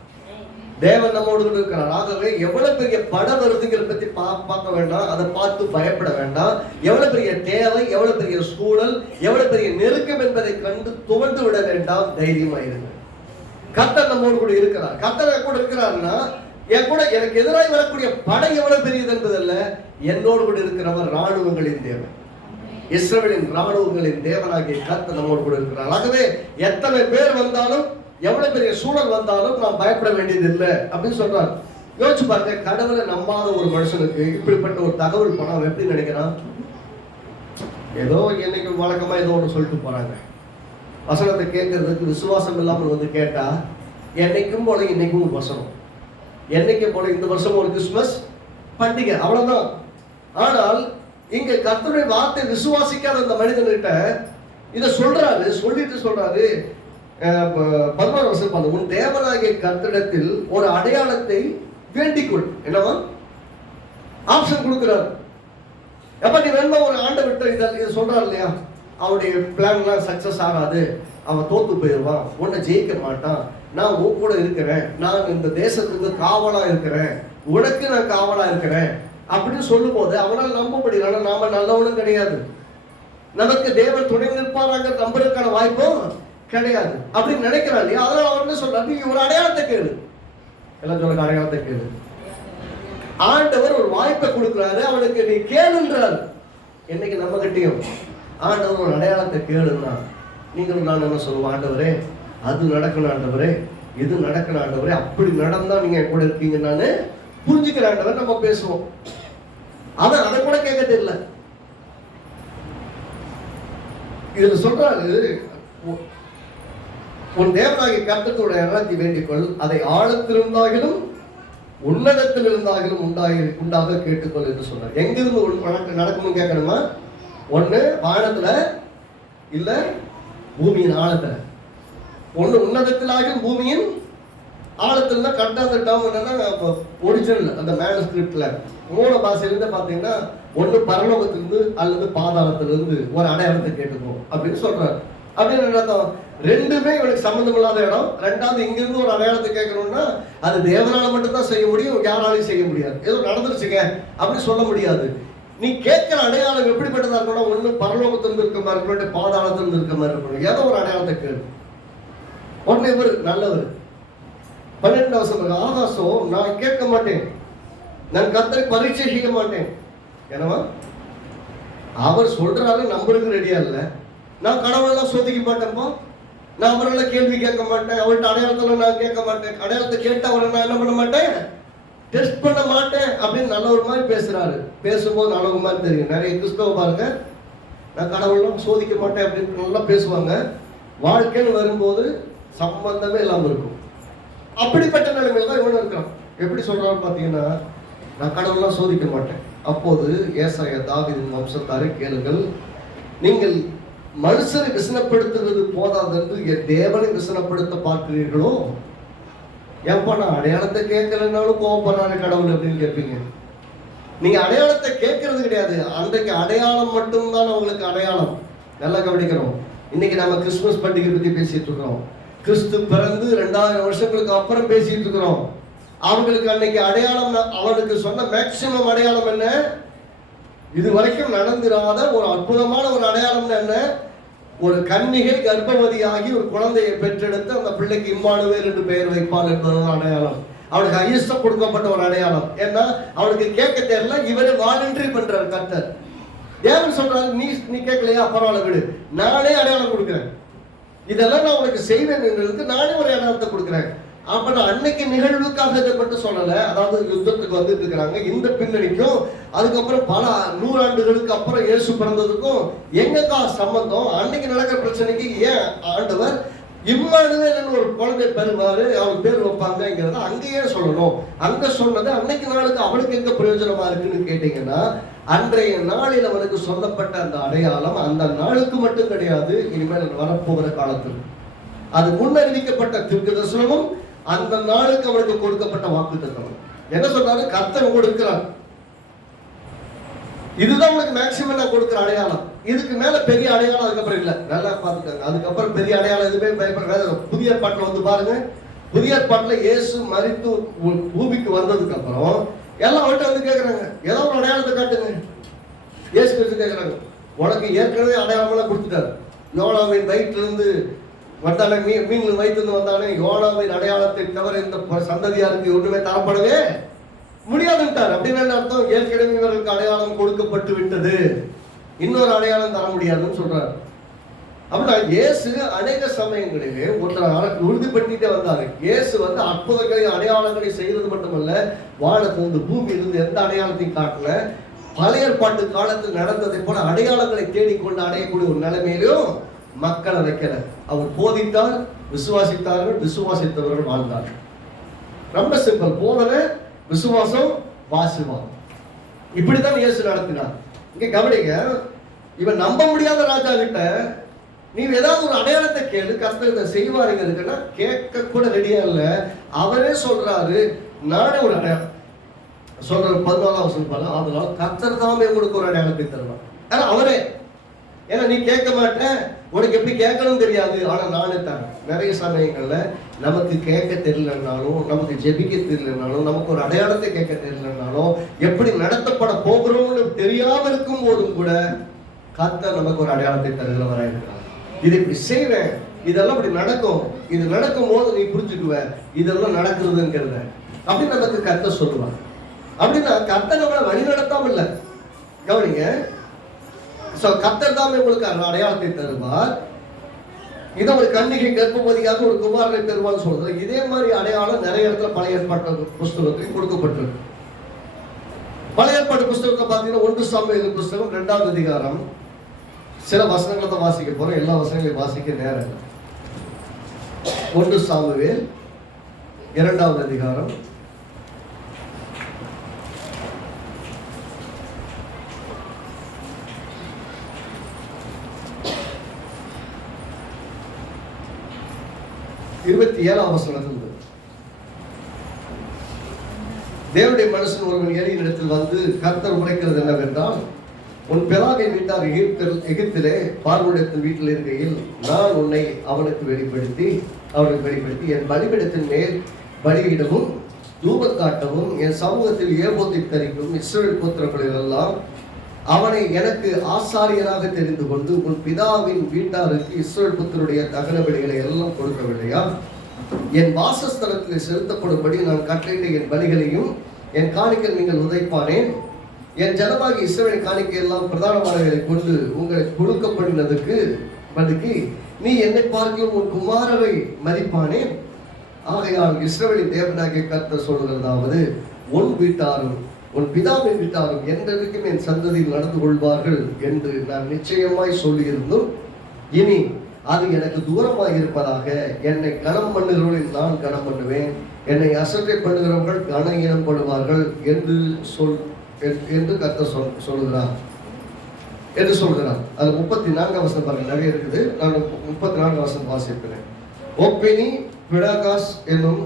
தேவன் நம்மோடு கூட இருக்கிறார். ஆகவே எவ்வளவு பெரிய படம் வருதுங்கிற பத்தி பார்க்க வேண்டாம், அதை பார்த்து பயப்பட வேண்டாம். எவ்வளவு பெரிய தேவை, எவ்வளவு பெரிய சூழல், எவ்வளவு பெரிய நெருக்கம் என்பதை கண்டு துவண்டு விட வேண்டாம், தைரியமா இருங்க. கர்த்தர் நம்மோடு கூட இருக்கிறார். கர்த்தர் கூட இருக்கிறார்னா என் கூட எனக்கு எதிராக வரக்கூடிய படை எவ்வளவு பெரியது என்பதல்ல, என்னோடு கூட இருக்கிறவர் ராணுவங்களின் தேவன், இஸ்ரவேலின் ராணுவங்களின் தேவனாகிய கர்த்தர் நம்மோடு கூட இருக்கிறார். ஆகவே எத்தனை பேர் வந்தாலும், எவ்வளவு பெரிய சூழல் வந்தாலும் நாம் பயப்பட வேண்டியது இல்லை அப்படின்னு சொல்றாரு. யோசிச்சு பாருங்க, கடவுளை நம்பாத ஒரு மனுஷனுக்கு இப்படிப்பட்ட ஒரு தகவல் போனா எப்படி நினைக்கிறான்? ஏதோ என்னைக்கு வழக்கமா ஏதோ ஒன்று சொல்லிட்டு போறாங்க, வசனத்தை கேட்கறதுக்கு விசுவாசம் இல்லாமல் வந்து கேட்டா, என்னைக்கும் போல இன்னைக்கும் ஒரு வசனம், என்னைக்கும் போல இந்த வருஷம் ஒரு கிறிஸ்துமஸ் பண்டிகை, அவ்வளவுதான். ஆனால் இங்க கர்த்தருடைய வார்த்தை விசுவாசிக்காத அந்த மனிதன்கிட்ட இதை சொல்றாரு. சொல்றாரு 11 வருஷம், உன் தேவனாகிய கர்த்தரிடத்தில் ஒரு அடையாளத்தை வேண்டிக்கொள். என்னவா ஆப்ஷன் கொடுக்கிறார். எப்ப நீ வேணுமா ஒரு ஆண்டை விட்டு இதை சொல்றாரு இல்லையா, அவனுடைய பிளான்லாம் சக்சஸ் ஆகாது, அவன் தோத்து போயிடுவான், உன்னை ஜெயிக்க மாட்டான், நான் உன் கூட இருக்கிறேன், நான் இந்த தேசத்துக்கு காவலா இருக்கிறேன், உனக்கு நான் காவலா இருக்கிறேன் அப்படின்னு சொல்லும் போது அவனால் நம்ப முடியல. நாம நல்லவனும் கிடையாது, நமக்கு தேவன் துணை நிற்பாராங்க நம்புறதுக்கான வாய்ப்பும் கிடையாது அப்படின்னு நினைக்கிறான் இல்லையா. அதனால அவர் என்ன சொல்றாரு, நீ ஒரு அடையாளத்தை கேளு. எல்லாம் சொல்ற அடையாளத்தை கேளு. ஆண்டவர் ஒரு வாய்ப்பை கொடுக்கிறாரு, அவனுக்கு நீ கேளுன்றாரு. என்னைக்கு நம்ம கிட்டையும் ஆண்டவர் ஒரு அடையாளத்தை கேளுன்னா நீங்களும் நான் என்ன சொல்லுவோம், ஆண்டவரே அது நடக்கணும், ஆண்டவரே இது நடக்கணும், ஆண்டவரே அப்படி நடந்தா நீங்க கூட இருக்கீங்க நானு புரிஞ்சுக்கிற ஆண்டவர் நம்ம பேசுவோம். அதை கூட கேட்க தெரியல. இதுல சொல்றாரு, உன் தேவனாகிய கர்த்தருடைய அடையாளத்தை வேண்டிக்கொள், அதை ஆழத்திலிருந்தாகிலும் உன்னதத்தில் இருந்தாகிலும் உண்டாக கேட்டுக்கொள் என்று சொன்னார். எங்கிருந்து நடக்கணும்னு கேட்கணுமா? ஒண்ணு வானத்துல, இல்ல பூமியின் ஆழத்துல. ஒண்ணு உன்னதத்திலாகிலும் பூமியின் ஆழத்துல. கட்டாத ஒரிஜினல் அந்த மேனுஸ்கிரிப்ட்ல மூல பாஷையிலிருந்து பாத்தீங்கன்னா ஒண்ணு பரலோகத்திலிருந்து அல்லது பாதாளத்திலிருந்து ஒரு அடையாளத்தை கேட்டுக்கோ அப்படின்னு சொல்றாரு. அப்படின்னு அர்த்தம், ரெண்டுமே இவனுக்கு சம்பந்தம் இல்லாத இடம். ரெண்டாவது, இங்கிருந்து ஒரு அடையாளத்தை கேட்கணும்னா அது தேவனால மட்டும்தான் செய்ய முடியும், யாராலையும் செய்ய முடியாது. ஏதோ நடந்துருச்சுங்க அப்படி சொல்ல முடியாது. நீ கேட்கிற அடையாளம் எப்படிப்பட்டதா இருக்கணும்? ஒண்ணு பரலோகத்திலிருந்து இருக்க மாதிரி இருக்கணும், பாதாளத்திலிருந்து இருக்க மாதிரி இருக்கணும். ஏதோ ஒரு அடையாளத்தை கேளு. உடனே இவர் நல்லவர். 12 வசனம், ஆகாசம் நான் கேட்க மாட்டேன், நான் கர்த்தரை பரீட்சை செய்ய மாட்டேன். என்னவா அவர் சொல்றாரு, நம்பருக்கு ரெடியா இல்ல. நான் கடவுளெல்லாம் சோதிக்க மாட்டேன்ப்பா, நான் அவரெல்லாம் கேள்வி கேட்க மாட்டேன், அவர்கிட்ட அடையாளத்துல நான் கேட்க மாட்டேன், அடையாளத்தை கேட்டு அவரை நான் என்ன பண்ண மாட்டேன், டெஸ்ட் பண்ண மாட்டேன் அப்படின்னு நல்ல ஒரு மாதிரி பேசுறாரு. பேசும்போது நல்ல மாதிரி தெரியும். நிறைய கிறிஸ்தவ பாருங்க, நான் கடவுள்லாம் சோதிக்க மாட்டேன் அப்படின்னு நல்லா பேசுவாங்க. வாழ்க்கைன்னு வரும்போது சம்பந்தமே இல்லாமல் இருக்கும். அப்படிப்பட்ட நிலைமையில தான் இவனும் இருக்கான். எப்படி சொல்றான்னு பார்த்தீங்கன்னா, நான் கடவுள்லாம் சோதிக்க மாட்டேன். அப்போது ஏசாயா தாவீதின் வம்சத்தாரை கேளுங்கள், நீங்கள் மனுஷரை விசனப்படுத்துவது போதாதென்று என் தேவனை விசனப்படுத்த பார்க்கிறீர்களோ? ஏன்பா நான் அடையாளத்தை கேட்கலன்னாலும் கோவப்படுறாரு கடவுள் அப்படின்னு கேட்பீங்க. நீங்க அடையாளத்தை கேட்கறது கிடையாது, அன்றைக்கு அடையாளம் மட்டும்தான் அவங்களுக்கு அடையாளம். நல்லா கவனிக்கிறோம். இன்னைக்கு நம்ம கிறிஸ்துமஸ் பண்டிகை பத்தி பேசிட்டு இருக்கிறோம். கிறிஸ்து பிறந்து 2000 வருஷங்களுக்கு அப்புறம் பேசிட்டு இருக்கிறோம். அவங்களுக்கு அன்னைக்கு அடையாளம், அவனுக்கு சொன்ன மேக்சிமம் அடையாளம் என்ன? இது வரைக்கும் நடந்திராத ஒரு அற்புதமான ஒரு அடையாளம் என்ன? ஒரு கன்னிகை கர்ப்பவதியாகி ஒரு குழந்தையை பெற்றெடுத்து அந்த பிள்ளைக்கு இம்மானுவேல் என்று பெயர் வைப்பாள் என்பது அடையாளம். அவனுக்கு ஹையஸ்டா கொடுக்கப்பட்ட ஒரு அடையாளம். ஏன்னா அவனுக்கு கேட்க தெரியல, இவரு வாலண்டரி பண்றாரு கர்த்தர். தேவன் சொல்றாரு, நீ கேட்கலையா, பரவாயில்ல விடு, நானே அடையாளம் கொடுக்குறேன், இதெல்லாம் நான் உனக்கு செய்வேன் என்றதுக்கு நானே ஒரு அடையாளத்தை கொடுக்குறேன். அப்ப நான் அன்னைக்கு நிகழ்வுக்காக இதை மட்டும் சொல்லல. அதாவது யுத்தத்துக்கு வந்துட்டு இருக்கிறாங்க, இந்த பின்னணிக்கும் அதுக்கப்புறம் பல 100 ஆண்டுகளுக்கு அப்புறம் இயேசு பிறந்ததுக்கும் எங்கக்கா சம்பந்தம்? அன்னைக்கு நடக்கிற பிரச்சனைக்கு ஏன் ஆண்டவர் இம்மானுவேல் ஒரு குழந்தை பெறுவாரு, அவன் பேர் வைப்பாங்கிறத அங்கேயே சொல்லணும். அங்க சொன்னது அன்னைக்கு நாளுக்கு அவனுக்கு எங்க பிரயோஜனமா இருக்குன்னு கேட்டீங்கன்னா, அன்றைய நாளில் அவனுக்கு சொல்லப்பட்ட அந்த அடையாளம் அந்த நாளுக்கு மட்டும் கிடையாது, இனிமேல் வரப்போகிற காலத்தில் அது முன்னறிவிக்கப்பட்ட தீர்க்கதரிசனமும் அந்த நாளுக்கு அவனுக்கு கொடுக்கப்பட்ட வாக்குத்தத்தம். என்ன சொல்றாரு? கர்த்தர் கொடுக்கிறார், இதுதான் உனக்கு மேக்சிமம் நான் கொடுக்கிற அடையாளம். இதுக்கு மேல பெரிய அடையாளம் அதுக்கப்புறம் இல்ல. நல்லா பாத்துக்காங்க. அதுக்கப்புறம் பெரிய அடையாளம் எதுவுமே பயப்பட. புதிய ஏற்பாட்டுல வந்து பாருங்க, புதிய ஏற்பாட்டுல இயேசு மரித்து பூமிக்கு வந்ததுக்கு அப்புறம் எல்லாம் அவர்கிட்ட வந்து கேட்கறாங்க, ஏதோ ஒரு அடையாளத்தை காட்டுங்க. இயேசு கிறிஸ்து கேட்கறாங்க, உனக்கு ஏற்கனவே அடையாளம் எல்லாம் கொடுத்துட்டாரு. யோனாவின் வயிற்றிலிருந்து வந்தானே, மீன் வயிற்றிலிருந்து வந்தானே, யோனாவின் அடையாளத்தை தவிர இந்த சந்ததியாருக்கு ஒன்றுமே தரப்படவே முடியாதுன்ட்டார். அப்படின்னு அர்த்தம், ஏற்கனவே இவர்களுக்கு அடையாளம் கொடுக்கப்பட்டு விட்டது, இன்னொரு அடையாளம் தர முடியாதுன்னு சொல்றாரு. அப்படின்னா இயேசு அநேக சமயங்களிலே ஒருத்தர் உறுதிப்படுத்திட்டே வந்தாரு. இயேசு வந்து அற்புதங்களை அடையாளங்களை செய்வது மட்டுமல்ல, வானத்திலிருந்து பூமியிலிருந்து எந்த அடையாளத்தையும் காட்டல. பழைய ஏற்பாட்டு காலத்தில் நடந்ததை போல அடையாளங்களை தேடிக்கொண்டு அடையக்கூடிய ஒரு நிலைமையிலும் மக்களை வைக்கல. அவர் போதித்தார், விசுவாசித்தார்கள், விசுவாசித்தவர்கள் வாழ்ந்தார்கள். ரொம்ப சிம்பிள். போதனை, விசுவாசம், வாசிவாதம், இப்படித்தான் இயேசு நடத்தினார். இங்க கவனிங்க, இவன் நம்ப முடியாத ராஜா கிட்ட நீ ஏதாவது ஒரு அடையாளத்தை கேளு, கர்த்தர் இதை செய்வாருங்க இருக்குன்னா கேட்க கூட ரெடியா இல்ல. அவரே சொல்றாரு, நானே ஒரு அடையாளம் சொல்ற 14ஆம் வசனம் பாருங்க. அதனால கர்த்தர் தாமே உங்களுக்கு ஒரு அடையாளத்தை தருவார். ஆனா அவரே, ஏன்னா நீ கேட்க மாட்டேன், உனக்கு எப்படி கேட்கணும் தெரியாது, ஆனா நானே தரேன். நிறைய சமயங்கள்ல நமக்கு கேட்க தெரியலனாலும், நமக்கு ஜெபிக்க தெரியலனாலும், நமக்கு ஒரு அடையாளத்தை கேட்க தெரியலனாலும், எப்படி நடத்தப்பட போகிறோம்னு தெரியாம இருக்கும் போதும் கூட கர்த்தர் நமக்கு ஒரு அடையாளத்தை தருகிறவராக இருக்கிறார். இதை இப்படி செய்வேன், இதெல்லாம் இப்படி நடக்கும், இது நடக்கும் போது நீ புரிஞ்சுக்குவ இதெல்லாம் நடக்குதுங்கிறத அப்படின்னு நமக்கு கர்த்தர் சொல்லுவார். அப்படின்னா கர்த்தர் நம்மளை வழி நடத்தாம இல்லை. கவனிங்க, கர்த்தர் தாமே உங்களுக்கு அடையாளத்தை தருவார். இதை ஒரு கன்னிகை கர்ப்பவதியாக ஒரு குமாரனை தருவான்னு சொல்றது. இதே மாதிரி அடையாளம் நிறைய இடத்துல பழைய ஏற்பாட்டு புஸ்தகத்தில் கொடுக்கப்பட்டிருக்கு. பழைய ஏற்பாட்டு புஸ்தகத்தை பார்த்தீங்கன்னா 1 சாமுவேல் புஸ்தகம் 2ஆம் அதிகாரம், சில வசனங்களை தான் வாசிக்க போறோம், எல்லா வசனங்களையும் வாசிக்க நேரம். 1 சாமுவேல் 2ஆம் அதிகாரம் 27ஆம் வசனத்திலிருந்து, தேவனுடைய மனுஷன் ஒருவன் ஏலியின் இடத்தில் வந்து கர்த்தர் உரைக்கிறது என்னவென்றால், உன் பிதாவின் வீட்டார் எகிப்திலே பார்வோனின் வீட்டில் இருக்கையில் நான் உன்னை அவனுக்கு வெளிப்படுத்தி என் பலிபீடத்தின் மேல் பலியிடவும் தூபம் காட்டவும் என் சமூகத்தில் ஏபோத்தை தரிக்கும் இஸ்ரவேல் புத்திரர்களில் எல்லாம் அவனை எனக்கு ஆசாரியராக தெரிந்து கொண்டு உன் பிதாவின் வீட்டாருக்கு இஸ்ரவேல் புத்தருடைய தகன பலிகளை எல்லாம் கொடுக்கவில்லையா? என் வாசஸ்தலத்தில் செலுத்தப்படும்படி நான் கட்டளையிட்ட என் பலிகளையும் என் காணிக்கை நீங்கள் உதைப்பானேன். என் ஜனமாகி இஸ்ரவேலின் காணிக்கை எல்லாம் பிரதானமானவர்களை கொண்டு உங்களை கொடுக்கப்படினதுக்கு நீ என்னை பார்க்க உன் குமாரரை மதிப்பானேன். ஆகையால் இஸ்ரவேலின் தேவனாகிய கர்த்தர் சொல்கிறதாவது, உன் வீட்டாரும் உன் பிதாவின் வீட்டாரும் என்றைக்கும் என் சந்ததியில் நடந்து கொள்வார்கள் என்று நான் நிச்சயமாய் சொல்லியிருந்தும் இனி அது எனக்கு தூரமாக இருப்பதாக. என்னை கனம் பண்ணுகிறவர்கள் நான் கனம் பண்ணுவேன், என்னை அசட்டை பண்ணுகிறவர்கள் கன இனம் பண்ணுவார்கள் என்று கர்த்தர் சொல்கிறார் என்று சொல்கிறார். அது 34 வசனம் பாருங்க, நிறைய இருக்குது. நான் 34 வசனம் வாசிக்கிறேன். ஒப்பெனி பிடாகாஸ் என்னும்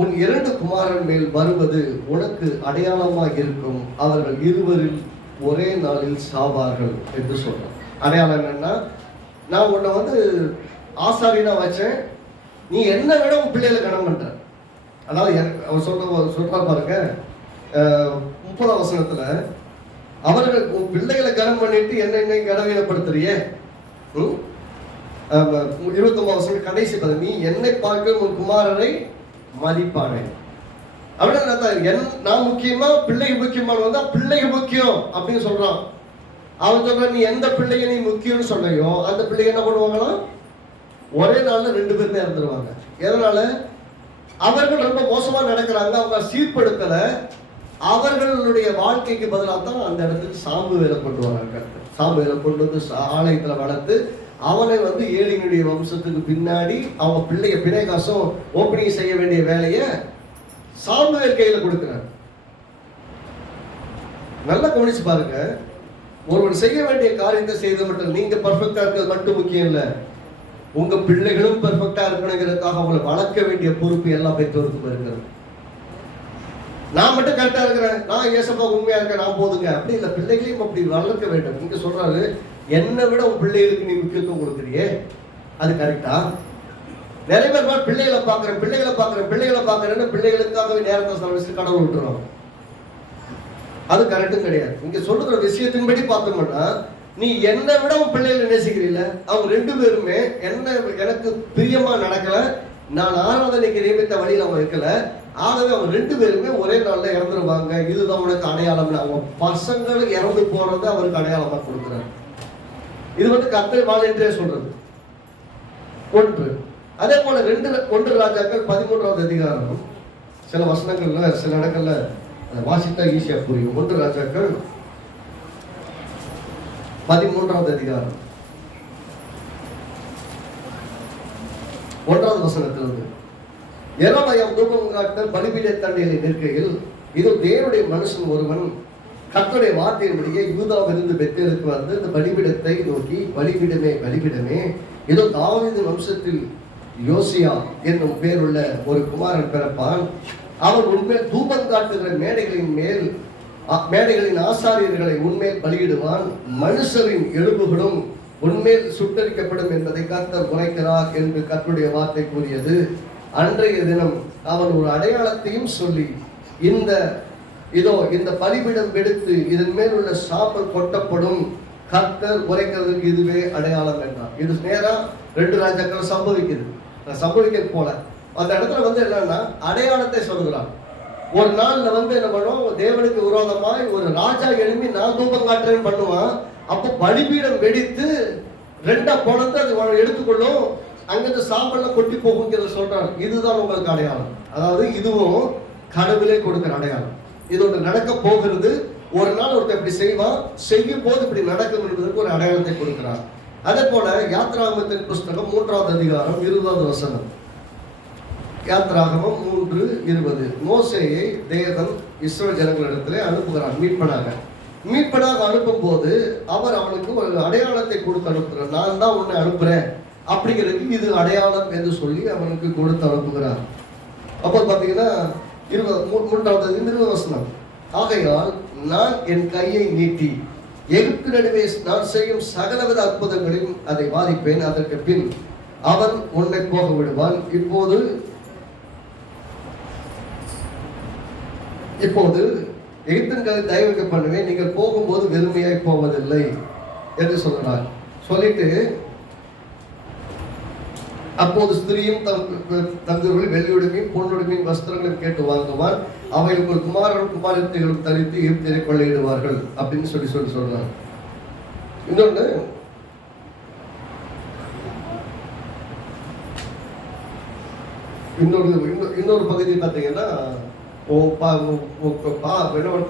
உன் 2 குமாரன் மேல் வருவது உனக்கு அடையாளமாக இருக்கும், அவர்கள் இருவரில் ஒரே நாளில் சாவார்கள் என்று சொல்றார். அடையாளம் என்னன்னா, நான் உன்னை ஆசாரியனா வச்சேன், நீ என்ன விட உன் பிள்ளைகளை கனம் பண்ற. அதாவது அவர் சொல்ற பாருங்க 30 வசனத்துல, அவர்கள் உன் பிள்ளைகளை கனம் பண்ணிட்டு என்ன கனவீனப்படுத்துறியே. 29 வசனம் கடைசி பதம், நீ என்னை பார்க்க உன் குமாரரை மதிப்பானே. அப்படின்னா நான் முக்கியமா பிள்ளைக்கு முக்கியமான பிள்ளைக்கு முக்கியம் அப்படின்னு சொல்றான். அவன் சொல்ற, நீ எந்த பிள்ளைங்க நீ முக்கியம்னு சொல்லையோ அந்த பிள்ளைங்க என்ன பண்ணுவாங்கன்னா ஒரே நாள்ல 2 பேருமே இறந்துருவாங்க. எதனால? அவர்கள் ரொம்ப மோசமா நடக்கிறாங்க, அவங்க சீர்படுத்தல. அவர்களுடைய வாழ்க்கைக்கு பதிலாக தான் அந்த இடத்துக்கு சாம்பு வேலை கொண்டு வராங்க. சாம்பு வேலை கொண்டு வந்து ஆலயத்துல வளர்த்து அவனை ஏலியினுடைய வம்சத்துக்கு பின்னாடி அவங்க பிள்ளைய பிணைகாசம் ஓப்பனிங் செய்ய வேண்டிய வேலையை சாமுவேல் கையில கொடுக்கிறார். நல்லா கவனிச்சு பாருங்க. ஒருவன் செய்ய வேண்டிய காரியத்தை செய்து மட்டும் நீங்க பர்ஃபெக்டா இருக்கிறது மட்டும் முக்கியம் இல்ல, உங்க பிள்ளைகளும் பெர்ஃபெக்டா இருக்கணுங்கிறதுக்காக அவங்களை வளர்க்க வேண்டிய பொறுப்பு எல்லா பெற்றோருக்கும் இருக்கிறது. நான் மட்டும் கரெக்டா இருக்கிறேன், நான் ஏசப்பா உண்மையா இருக்கேன், நான் போதுங்க அப்படி இல்ல, பிள்ளைகளையும் அப்படி வளர்க்க வேண்டும். நீங்க சொல்றாரு, என்னை விட உன் பிள்ளைகளுக்கு நீ முக்கியத்துவம் கொடுக்குறியே, அது கரெக்டா? நிறைய பேர் பிள்ளைகளை பாக்குறேன் பிள்ளைகளுக்காகவே நேரத்தை செலவழிச்சு கடவுள் விட்டுருவாங்க. அது கரெக்டும் கிடையாது. இங்க சொல்லுற விஷயத்தின்படி பார்த்தோம்னா, நீ என்னை விட உன் பிள்ளைகளை நேசிக்கிறீல்ல, அவங்க 2 பேருமே எனக்கு பிரியமா நடக்கல, நான் ஆராதனைக்கு நியமித்த வழியில் அவங்க இருக்கல, ஆகவே அவங்க 2 பேருமே ஒரே நாள்ல இறந்துருவாங்க, இதுதான் உனக்கு அடையாளம். அவங்க பசங்கள் இறந்து போறது அவருக்கு அடையாளமா கொடுக்குறாரு. இது கர்த்தர் வாலண்டியரா சொல்றது ஒன்று. அதே போல 1 ராஜாக்கள் 13வது அதிகாரம், சில வசனங்கள்ல சில இடங்கள்ல வாசித்தா ஈஸியா புரியும். 1 ராஜாக்கள் 13வது அதிகாரம் 1வது வசனத்திலிருந்து, யெரொபெயாம் தூபம் காட்ட பலிபீட தண்டையில் நிற்கையில், இது தேவனுடைய மனுஷன் ஒருவன் கர்த்தருடைய வார்த்தையின்படியே யூதாவிலிருந்து பெத்தேலுக்கு வந்து இந்த பலிபீடத்தை நோக்கி, பலிபீடமே இதோ தாவீது வம்சத்தில் யோசியா என்னும் பேருள்ள ஒரு குமாரன் பிறப்பான், அவன் உண்மையில் தூபம் காட்டுகிற மேடைகளின் ஆசாரியர்களை உண்மையில் பலியிடுவான், மனுஷரின் எலும்புகளும் உண்மையில் சுட்டரிக்கப்படும் என்பதை கர்த்தர் உரைக்கிறார் என்று கர்த்தருடைய வார்த்தை கூறியது. அன்றைய தினம் அவன் ஒரு அடையாளத்தையும் சொல்லி, இந்த பலிபீடம் எடுத்து இதன் மேல் உள்ள சாம்பல் கொட்டப்படும், கர்த்தர் உரைக்கிறதுக்கு இதுவே அடையாளம் என்றார். இது நேரா 2 ராஜாக்கள் சம்பவிக்கிறது போல அந்த இடத்துல என்னன்னா அடையாளத்தை சொல்கிறான். ஒரு நாள்ல என்ன பண்ணுவோம், தேவனுக்கு விரோதமாய் ஒரு ராஜா எழுப்பி நான் தூபம் காட்டுறேன்னு பண்ணுவான். அப்போ பலிபீடம் வெடித்து 2 பொணத்தை அது எடுத்துக்கொள்ளும், அங்கிருந்து சாம்பல்ல கொட்டி போகுங்கிறத சொல்றாரு. இதுதான் உங்களுக்கு அடையாளம். அதாவது இதுவும் கடவுளே கொடுக்கிற அடையாளம். இது ஒன்று நடக்க போகிறது. ஒரு நாள் ஒருத்தர் இப்படி செய்வான், செய்யும் போது இப்படி நடக்கும் என்பதற்கு ஒரு அடையாளத்தை கொடுக்கிறார். அதே போல யாத்ராகமத்தின் புஸ்தகம் 3வது அதிகாரம் 20வது வசனம். யாத்ராகமம் 3:20. மோசேயை தேவன் இஸ்ரவேல் ஜனங்களிடத்திலே அனுப்புகிறார் மீட்பனாக அனுப்பும் போது அவர் அவனுக்கு ஒரு அடையாளத்தை கொடுத்து அனுப்புகிறார். நான் தான் உன்னை அனுப்புறேன் அப்படிங்கிறதுக்கு இது அடையாளம் என்று சொல்லி அவனுக்கு கொடுத்து அனுப்புகிறார். அப்போ பார்த்தீங்கன்னா 3வது வசனம், ஆகையால் நான் என் கையை நீட்டி எகிப்து நடுவே நான் செய்யும் சகலவித அற்புதங்களையும் அதை வாதிப்பேன், அதற்கு பின் அவன் உன்னை போக விடுவான். இப்போது எகிப்தின் கதை தயவுக்க பண்ணுவேன், நீங்கள் போகும்போது வெறுமையாய் போவதில்லை என்று சொல்கிறார். சொல்லிட்டு அப்போது ஸ்திரீயும் தங்களுடைய வெள்ளியுடைமையும் பொன்னுடைமையும் வஸ்திரங்களையும் கேட்டு வாங்குவான், அவைகளுக்கு குமாரரும் குமாரத்தைகளும் தரித்து எகிப்தியரை கொள்ளையிடுவார்கள் அப்படின்னு சொல்றார். இன்னொன்று, இன்னொரு பகுதி பார்த்தீங்கன்னா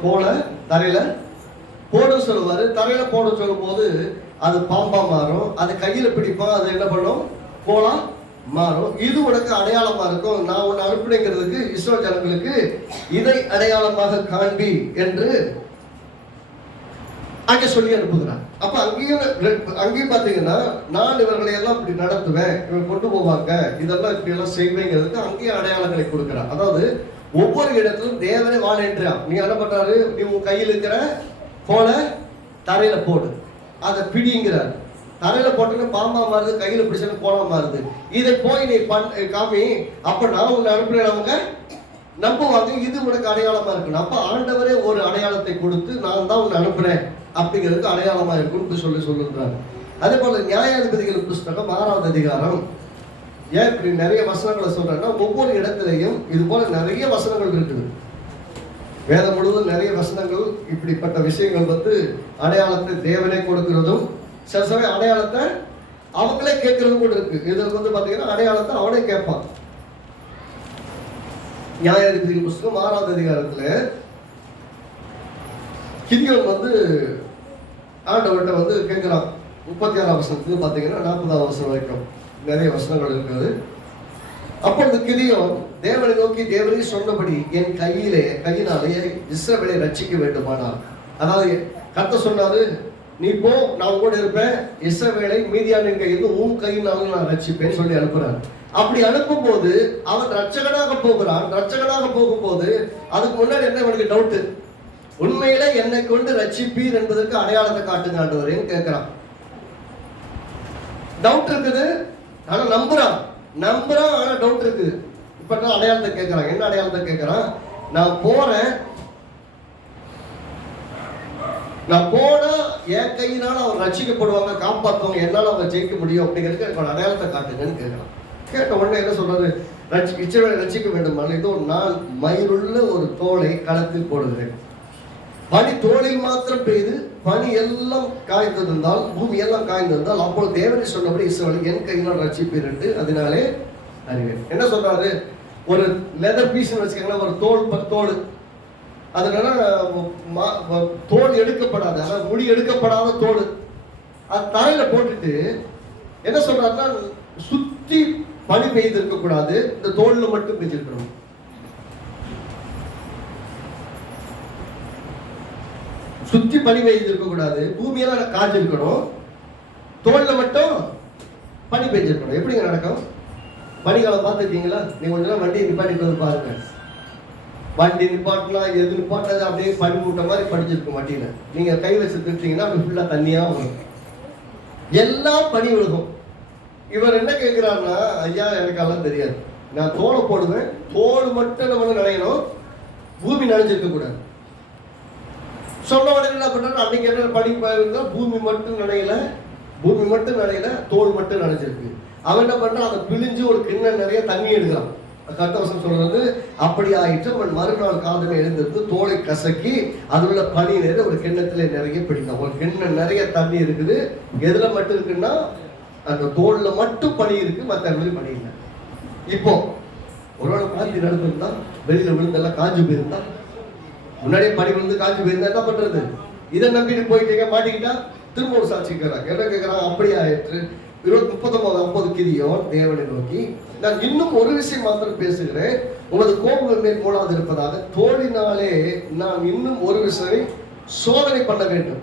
போல தரையில போட சொல்லுவாரு. தரையில போட சொல்லும் போது அது பாம்பா மாறும், அது கையில பிடிப்போம், அது என்ன பண்ணும், கோலா மாறும். இது உனக்கு அடையாளமா இருக்கும், நான் உன்னை அனுப்பினேங்கிறதுக்கு இஸ்ரவேல் ஜனங்களுக்கு இதை அடையாளமாக காண்பி என்று அங்கே சொல்லி அனுப்புகிறார். அப்ப அங்கேயும் பாத்தீங்கன்னா நான் இவர்களை எல்லாம் இப்படி நடத்துவேன், இவங்க கொண்டு போவாங்க, இதெல்லாம் இப்படி எல்லாம் செய்வேங்கிறதுக்கு அங்கேயும் அடையாளங்களை கொடுக்கிறார். அதாவது ஒவ்வொரு இடத்திலும் தேவனே வாழேன்றான். நீ என்ன பண்றாரு, நீ உன் கையில் இருக்கிற கோலை தரையில போடு, அதை பிடிங்கிறார். தரையில போட்டோன்னு பாம்பா மாறுது, கையில பிடிச்சது கோலா மாறுது. இதை போய் நீ காமி, அப்ப நான் உன்னை அனுப்புறேன், அவங்க நம்புவாங்க, இது உனக்கு அடையாளமா இருக்கணும். அப்ப ஆண்டவரே ஒரு அடையாளத்தை கொடுத்து நான் தான் உன்னை அனுப்புறேன் அப்படிங்கிறதுக்கு அடையாளமா இருக்குன்னு சொல்லுறாரு. அதே போல நியாயாதிபதிகள் புஸ்தகம் 6வது அதிகாரம், ஏன் இப்படி நிறைய வசனங்களை சொல்றேன்னா, ஒவ்வொரு இடத்திலையும் இது போல நிறைய வசனங்கள் இருக்குது. வேதம் முழுவதும் நிறைய வசனங்கள் இப்படிப்பட்ட விஷயங்கள் அடையாளத்தை தேவனே கொடுக்கிறதும், சில சமயம் அடையாளத்தை அவங்களே கேட்கறதும் கூட இருக்கு. இதுல பாத்தீங்கன்னா அடையாளத்தை அவனே கேட்பான். நியாயாதிபதிகள் புஸ்தகம் 6வது அதிகாரத்துல கிதியோன் ஆண்டவர்கிட்ட கேட்கிறான். 36ஆம் வசனத்துக்கு பாத்தீங்கன்னா 40ஆம் வசனம் வரைக்கும் நிறைய வசனங்கள் இருக்கிறது. அப்பொழுது கிதியோன் தேவனை நோக்கி, தேவனே சொன்னபடி என் கையினாலே இஸ்ரவேலை ரட்சிக்க வேண்டுமானார். அதாவது கர்த்தர் சொன்னாரு, நீ போ, நான் கூட இருப்பேன், இஸ்ரவேலை மீதியானின் கையில் உன் கையினாலும் நான் ரட்சிப்பேன்னு சொல்லி அனுப்புறாரு. அப்படி அனுப்பும் போது அவன் ரட்சகனாக போகிறான். ரட்சகனாக போகும்போது அதுக்கு முன்னாடி என்ன அவனுக்கு டவுட், உண்மையில என்னை கொண்டு ரட்சிப்பீர் என்பதற்கு அடையாளத்தை காட்டுங்க ஆண்டவரேன்னு கேட்கிறான். டவுட் இருக்குது, ஆனா நம்புறான். ஆனா டவுட் இருக்குது. இப்ப அடையாளத்தை கேட்கிறான். என்ன அடையாளத்தை கேட்கிறான், நான் போனா என் கையினால அவன் ரட்சிக்கப்படுவாங்க, காப்பாற்றுவாங்க, என்னால அவங்க ஜெயிக்க முடியும் அப்படிங்கிறதுக்கு எனக்கு அடையாளத்தை காட்டுங்கன்னு கேட்கிறான். கேட்ட உடனே என்ன சொல்றாரு, இஸ்ரவேலை ரட்சிக்க வேண்டுமானால் இதோ நான் மயிருள்ள ஒரு தோலை களத்தில் போடுகிறேன். பனி தோளில் மாத்திரம் பெய்து பனி எல்லாம் காய்ந்திருந்தால், பூமி எல்லாம் காய்ந்திருந்தால், அப்போது தேவனை சொன்னபடி இஸ்ரவேலை என் கையினால் ரட்சிப்பீர் என்று அதனாலே அறிவேன். என்ன சொல்றாரு, ஒரு லெதர் பீஸ் வச்சுக்கோங்களேன், ஒரு தோல், அதனால தோல் எடுக்கப்படாத, அதாவது முடி எடுக்கப்படாத தோல், அது தரையில போட்டுட்டு என்ன சொல்றாருன்னா, சுத்தி பனி பெய்து இருக்க கூடாது, இந்த தோல்ல மட்டும் பெய்திருக்கணும். சுத்தி பனி பெய்து இருக்க கூடாது, பூமியெல்லாம் காஞ்சிருக்கணும், தோல்ல மட்டும் பனி பெய்ஞ்சிருக்கணும். எப்படிங்க நடக்கும்? பனிக்காலம் பார்த்துருக்கீங்களா? நீங்க கொஞ்ச நேரம் வண்டியை நிப்பாட்டிட்டு வந்து பாருங்க. வண்டி நிப்பாட்டலாம், எது நிப்பாட்டாது அப்படியே பனி மூட்டை மாதிரி படிச்சிருக்கும் வண்டியில. நீங்க கை வச்சு திட்டீங்கன்னா அப்படி ஃபுல்லா தண்ணியா வரும், எல்லாம் பனி விழுகும். இவர் என்ன கேட்கிறாருன்னா, ஐயா எனக்கு அதெல்லாம் தெரியாது, நான் தோலை போடுவேன், தோல் மட்டும் நம்ம நினைக்கணும், பூமி நினைஞ்சிருக்க கூடாது. சொன்ன உடனே என்ன பண்றாரு, அன்னைக்கு என்ன பனி இருந்தா பூமி மட்டும் நனையல, தோல் மட்டும் நினைஞ்சிருக்கு. அவன் என்ன பண்றான், அதை பிழிஞ்சு ஒரு கிண்ணம் நிறைய தண்ணி எடுக்கிறான். கட்டவசம் சொல்றது அப்படி ஆயிட்டு அவன் மறுநாள் காதலை எழுந்திருந்து தோலை கசக்கி அதுல பனி நிறைய ஒரு கிண்ணத்துல நிறைய பிடிக்கும். ஒரு கிண்ணம் நிறைய தண்ணி இருக்குது, எதுல மட்டும் இருக்குன்னா அந்த தோல்ல மட்டும் பனி இருக்கு, மற்ற இடத்துல பனி இல்லை. இப்போ ஒருவேளை காஞ்சி நடந்திருந்தா, வெளியில விழுந்தெல்லாம் காஞ்சு போயிருந்தா, முன்னாடியே பனி விழுந்து காஞ்சு போயிருந்தா என்ன பண்றது? இதை நம்பிட்டு போயிட்டீங்க, மாட்டிக்கிட்டா திரும்ப ஒரு சாட்சி கேட்கிறாங்க. என்ன கேட்கிறான், அப்படியே ஆயிற்று. 39 கிதியோன் தேவனை நோக்கி, நான் இன்னும் ஒரு விஷயம் மாத்திரம் பேசுகிறேன், உமது கோபம் மேல் மூடாது இருப்பதாக, தோளினாலே நான் இன்னும் ஒரு விஷயம் சோதனை பண்ண வேண்டும்,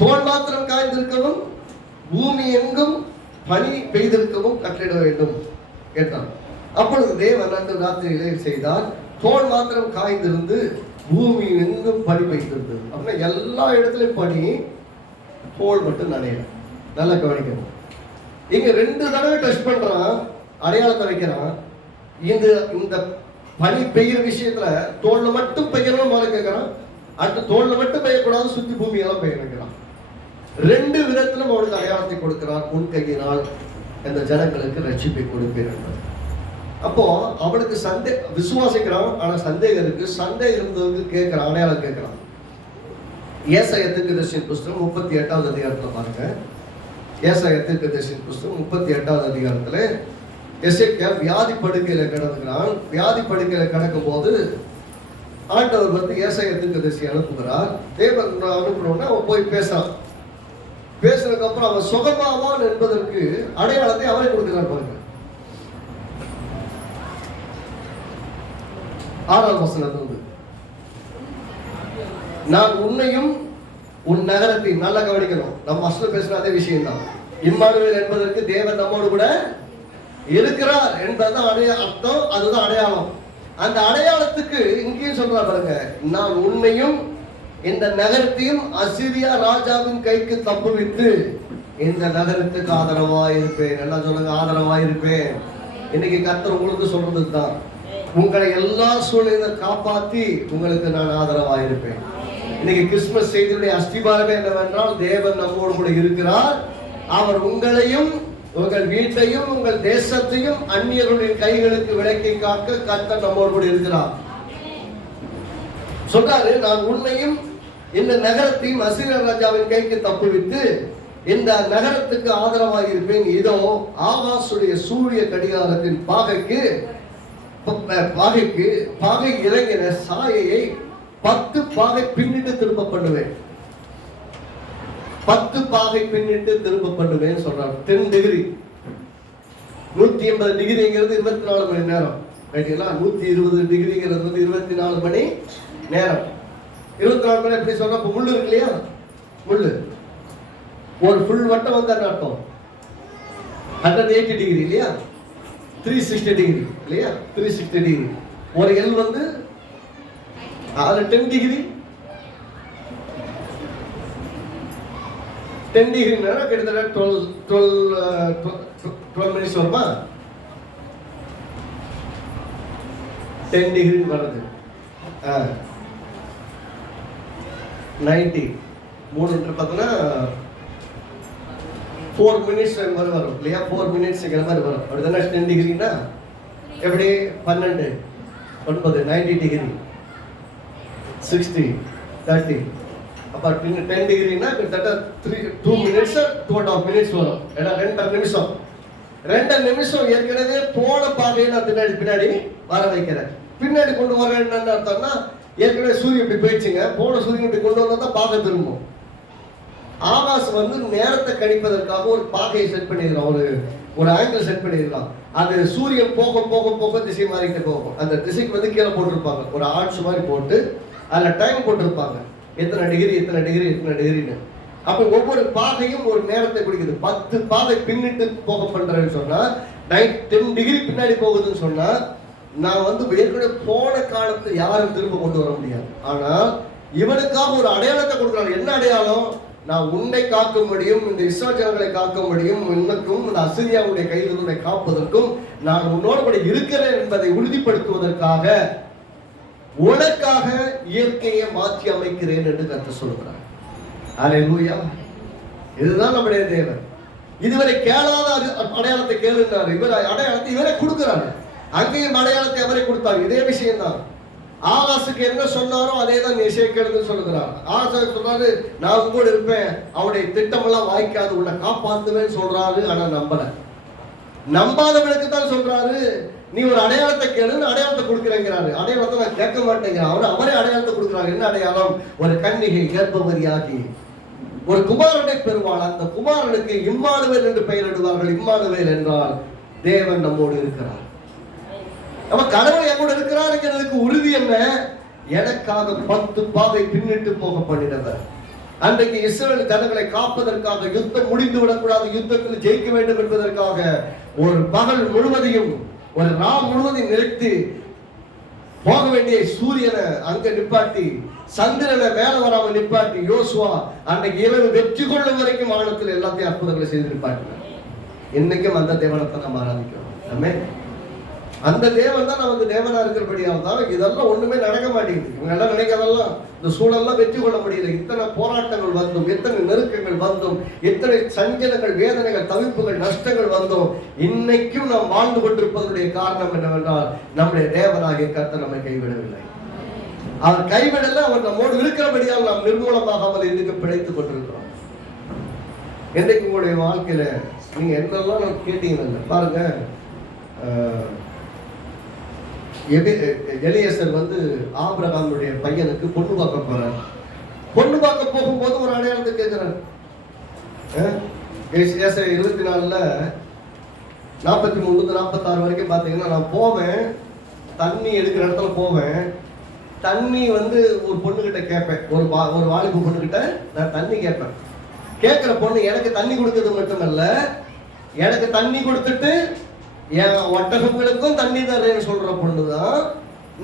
தோல் மாத்திரம் காய்ந்திருக்கவும் பூமி எங்கும் பனி பெய்திருக்கவும் கட்டளிட வேண்டும் கேட்டான். அப்பொழுது தேவன் அன்று ராத்திரியிலே செய்தால், தோல் மாத்திரம் காய்ந்திருந்து பூமி எங்கும் பனி பெய்திருந்தது. அப்படின்னா எல்லா இடத்துலயும் பனி, தோல் மட்டும் நனையல. நல்லா கவனிக்கணும். இங்க 2 தடவை டெஸ்ட் பண்றான், அடையாளத்தை வைக்கிறான். இந்த பனி பெய்யுற விஷயத்துல தோல்ல மட்டும் பெய்யணும் போல கேட்கிறான். அடுத்து தோல்ல மட்டும் பெய்யக்கூடாது, சுத்தி பூமியெல்லாம் பெய்ய வைக்கிறான். ரெண்டு விதத்திலும் அவனுக்கு அடையாளத்தை கொடுக்கிறார். உன் கையினால் இந்த ஜனங்களுக்கு ரட்சிப்பை கொடுப்பேன். அப்போ அவனுக்கு விசுவாசிக்கிறான், ஆனா சந்தேகம் இருக்கு. சந்தேகம் இருந்தவங்க கேட்கிறான், அடையாளம் கேட்கிறான். ஏசாயா தீர்க்கதரிசியின் புஸ்தகம் 38வது அதிகாரத்துல பாருங்க. ஏசாயா தீர்க்கதரிசியின் புஸ்தகம் 38வது அதிகாரத்துல எசேக்கியா வியாதி படுக்கையில கிடக்கிறான். வியாதி படுக்கையில கிடக்கும் போது ஆண்டவர் வந்து ஏசாயா தீர்க்கதரிசி அனுப்புகிறார். தேவன் அனுப்புறோம்னா அவன் போய் பேசுறான். பேசுறதுக்கு அப்புறம் அவன் சுகமாவான் என்பதற்கு அடையாளத்தை அவரை கொடுக்கிறார் பாருங்க. 6வது வசனத்திலிருந்து, நான் உன்னையும் உன் நகரத்தையும், நல்லா கவனிக்கணும், நம்ம அஸ்ல பேசுற அதே விஷயம் தான். இம்மானுவேல் என்பதற்கு தேவன் நம்மோடு கூட இருக்கிறார் என்பதுதான் அர்த்தம், அதுதான் அடையாளம். அந்த அடையாளத்துக்கு இங்கேயும் சொல்றா பாருங்க, நான் உன்னையும் இந்த நகரத்தையும் அசீரியா ராஜாவின் கைக்கு தப்புவித்து இந்த நகரத்துக்கு ஆதரவா இருப்பேன். நல்லா சொல்லுங்க, ஆதரவா இருப்பேன். இன்னைக்கு கர்த்தர் உங்களுக்கு சொல்றது தான், உங்களை எல்லா சூழ்நிலையும் காப்பாற்றி உங்களுக்கு நான் ஆதரவா இருப்பேன். இன்னைக்கு கிறிஸ்துமஸ் செய்தியுடைய அஸ்திபாரமே என்னவென்றால், தேவன் நம்மோடு கூட இருக்கிறார். அவர் உங்களையும் உங்கள் வீட்டையும் உங்கள் தேசத்தையும் அந்நியர்களுடைய கைகளுக்கு விலக்கி காக்க கர்த்தர் நம்மோடு கூட இருக்கிறார். சொல்றாரு, நான் உன்னையும் இந்த நகரத்தையும் அசீரியா ராஜாவின் கைக்கு தப்புவித்து இந்த நகரத்துக்கு ஆதரவாக இருப்பேன். இதோ ஆகாசுடைய சூரிய கடிகாரத்தின் பாகை இறங்கின சாயையை 10 பாகை பின்னிட்டு திரும்ப பண்ணுவேன். 10 பாகை பின்னிட்டு திரும்ப பண்ணுவேன் சொல்றாரு. 10 டிகிரி, 180 டிகிரிங்கிறது 24 மணி நேரம். ரைட்டுங்களா? 120 டிகிரிங்கிறது 24 மணி நேரம். 24 மணி எப்படி சொல்ற? முள்ளு இருக்கு இல்லையா, முள்ளு ஒரு ஃபுல் வட்டம் வந்து என்ன அர்த்தம்? 180 டிகிரி இல்லையா, 360 டிகிரி இல்லையா, 360 டிகிரி. ஒரு எல் வந்து 10 டிகிரி, 10 டிகிரி கிட்டத்தட்ட 12 மினிட்ஸ் வருமா? 10 டிகிரி வருது. 90 3 பார்த்தோன்னா 4 மினிட்ஸ் வரும் இல்லையா, 4 மினிட்ஸ் மாதிரி வரும். அப்படிதானே 10 டிகிரின்னா எப்படி? 12 9 90 டிகிரி, 60 30. அப்போ 10 டிகிரினா கிட்டத்தட்ட 2 மினிட்ஸ் 2.5 மினிட்ஸ் வரும். ஏன்னா 2.5 நிமிஷம். 2 நிமிஷம் ஏற்கனவே போன பாதையை நான் பின்னாடி வர வைக்கிறேன். பின்னாடி கொண்டு வர என்னன்னு அர்த்தம்னா, ஏற்கனவே சூரியன் இப்படி போயிடுச்சுங்க, போன சூரியன் இப்படி கொண்டு வந்தா தான் பாகை திரும்பும். ஆகாசம் வந்து நேரத்தை கணிப்பதற்காக ஒரு பாகையை செட் பண்ணிடலாம், ஒரு ஆங்கிள் செட் பண்ணிடலாம். அது சூரியன் போக போக போக திசை மாறிக்கிட்டு போகும். அந்த திசைக்கு வந்து கீழே போட்டிருப்பாங்க, ஒரு ஆர்ட்ஸ் மாதிரி போட்டு அதில் டைம் போட்டிருப்பாங்க, எத்தனை டிகிரி எத்தனை டிகிரி எத்தனை டிகிரின்னு. அப்போ ஒவ்வொரு பாகையும் ஒரு நேரத்தை குடிக்குது. 10 பாகை பின்னிட்டு போக பண்றேன்னு சொன்னா 10 டிகிரி பின்னாடி போகுதுன்னு சொன்னா, நான் வந்து ஏற்கனவே போன காலத்தை யாரும் திரும்ப கொண்டு வர முடியாது. ஆனால் இவனுக்காக ஒரு அடையாளத்தை கொடுக்குறாங்க. என்ன அடையாளம்? நான் உன்னை காக்க முடியும், இந்த இஸ்ரவேலர்களை காக்க முடியும், உனக்கும் இந்த அசீரியாவுடைய கையில் உன்னை காப்பதற்கும் நான் உன்னோடு கூட இருக்கிறேன் என்பதை உறுதிப்படுத்துவதற்காக உனக்காக இயற்கையை மாற்றி அமைக்கிறேன் என்று கர்த்தர் சொல்கிறார். அல்லேலூயா. இதுதான் நம்முடைய தேவன். இதுவரை கேளாத அடையாளத்தை கேளுனார். இவர் அடையாளத்தை இவரே கொடுக்கிறாரு. அங்கேயும் அடையாளத்தை அவரை கொடுத்தார். இதே விஷயம் தான். ஆகாசுக்கு என்ன சொன்னாரோ அதே தான் எசேக்கியேல் சொல்லுகிறார். ஆகாசு சொல்றாரு, நான் உங்களோடு இருப்பேன், அவனுடைய திட்டமெல்லாம் வாய்க்காது, உன்னை காப்பாத்துவேன்னு சொல்றாரு. ஆனா நம்பாதவனுக்கு தான் சொல்றாரு, நீ ஒரு அடையாளத்தை கேளுன்னு அடையாளத்தை கொடுக்கிறேங்கிறாரு. அடையாளத்தை நான் கேட்க மாட்டேங்கிறான். அவரே அடையாளத்தை கொடுக்குறாங்க. என்ன அடையாளம்? ஒரு கன்னிகை கர்ப்பவதியாகி ஒரு குமாரனை பெறுவாள். அந்த குமாரனுக்கு இம்மானுவேல் என்று பெயரிடுவார்கள். இம்மானுவேல் என்றால் தேவன் நம்மோடு இருக்கிறார். நம்ம கடவுள் எங்கூட இருக்கிறாருங்கிறதுக்கு உறுதி என்ன? எனக்காக 10 பாகை பின்னிட்டு போக பண்ணினவர். அன்றைக்கு இஸ்ரவேல் ஜனங்களை காப்பதற்காக, யுத்தம் முடிந்து விடக்கூடாது, யுத்தத்தில் ஜெயிக்க வேண்டும் என்பதற்காக ஒரு பகல் முழுவதையும் ஒரு நாள் முழுவதையும் நிறுத்தி போக வேண்டிய சூரியனை அங்க நிப்பாட்டி, சந்திரனை மேல வராம நிப்பாட்டி, யோசுவா அன்னைக்கு இரவு வெற்றி கொள்ளும் வரைக்கும் வானத்தில் எல்லாத்தையும் அற்புதங்களை செய்து நிப்பாட்டினார். இன்னைக்கும் அந்த தேவனத்தை நம்ம ஆராதிக்கிறோம். ஆமென். அந்த தேவன் தான் நமக்கு தேவனா இருக்கிறபடியால் தான் இதெல்லாம் ஒண்ணுமே நடக்க மாட்டேங்குது. இவங்க எல்லாம் நினைக்கிறதெல்லாம் இந்த சூழல்லாம் வெற்றி கொள்ள முடியல. இத்தனை போராட்டங்கள் வந்தும், எத்தனை நெருக்கங்கள் வந்தும், எத்தனை சஞ்சலங்கள், வேதனைகள், தவிப்புகள், நஷ்டங்கள் வந்தும் இன்னைக்கும் நாம் வாழ்ந்து கொண்டிருப்பதனுடைய காரணம் என்னவென்றால் நம்முடைய தேவனாகிய கர்த்தர் நம்மை கைவிடவில்லை. அவர் கைவிடல, அவர் நம்மோடு இருக்கிறபடியால் நாம் நிர்மூலமாகாமல் இன்னைக்கு பிழைத்துக் கொண்டிருக்கிறோம். என்னைக்கு உங்களுடைய வாழ்க்கையில நீங்க என்னெல்லாம் கேட்டீங்கன்னு பாருங்க. எலியேசர் ஆபிரகாமுடைய பையனுக்கு பொண்ணு பார்க்க போறார். பொண்ணு பார்க்க போகும்போது ஒரு அடையாளத்தை கேட்கிறார். 24ல 43 46 வரைக்கும் பாத்தீங்கன்னா, நான் போவேன், தண்ணி எடுக்கிற இடத்துல போவேன், தண்ணி ஒரு பொண்ணுகிட்ட கேட்பேன், ஒரு வாலிபு பொண்ணுகிட்ட நான் தண்ணி கேட்பேன். கேட்கிற பொண்ணு எனக்கு தண்ணி கொடுக்கறது மட்டுமல்ல, எனக்கு தண்ணி கொடுத்துட்டு என் ஒட்டகங்களுக்கும் தண்ணி தரேன்னு சொல்ற பொண்ணுதான்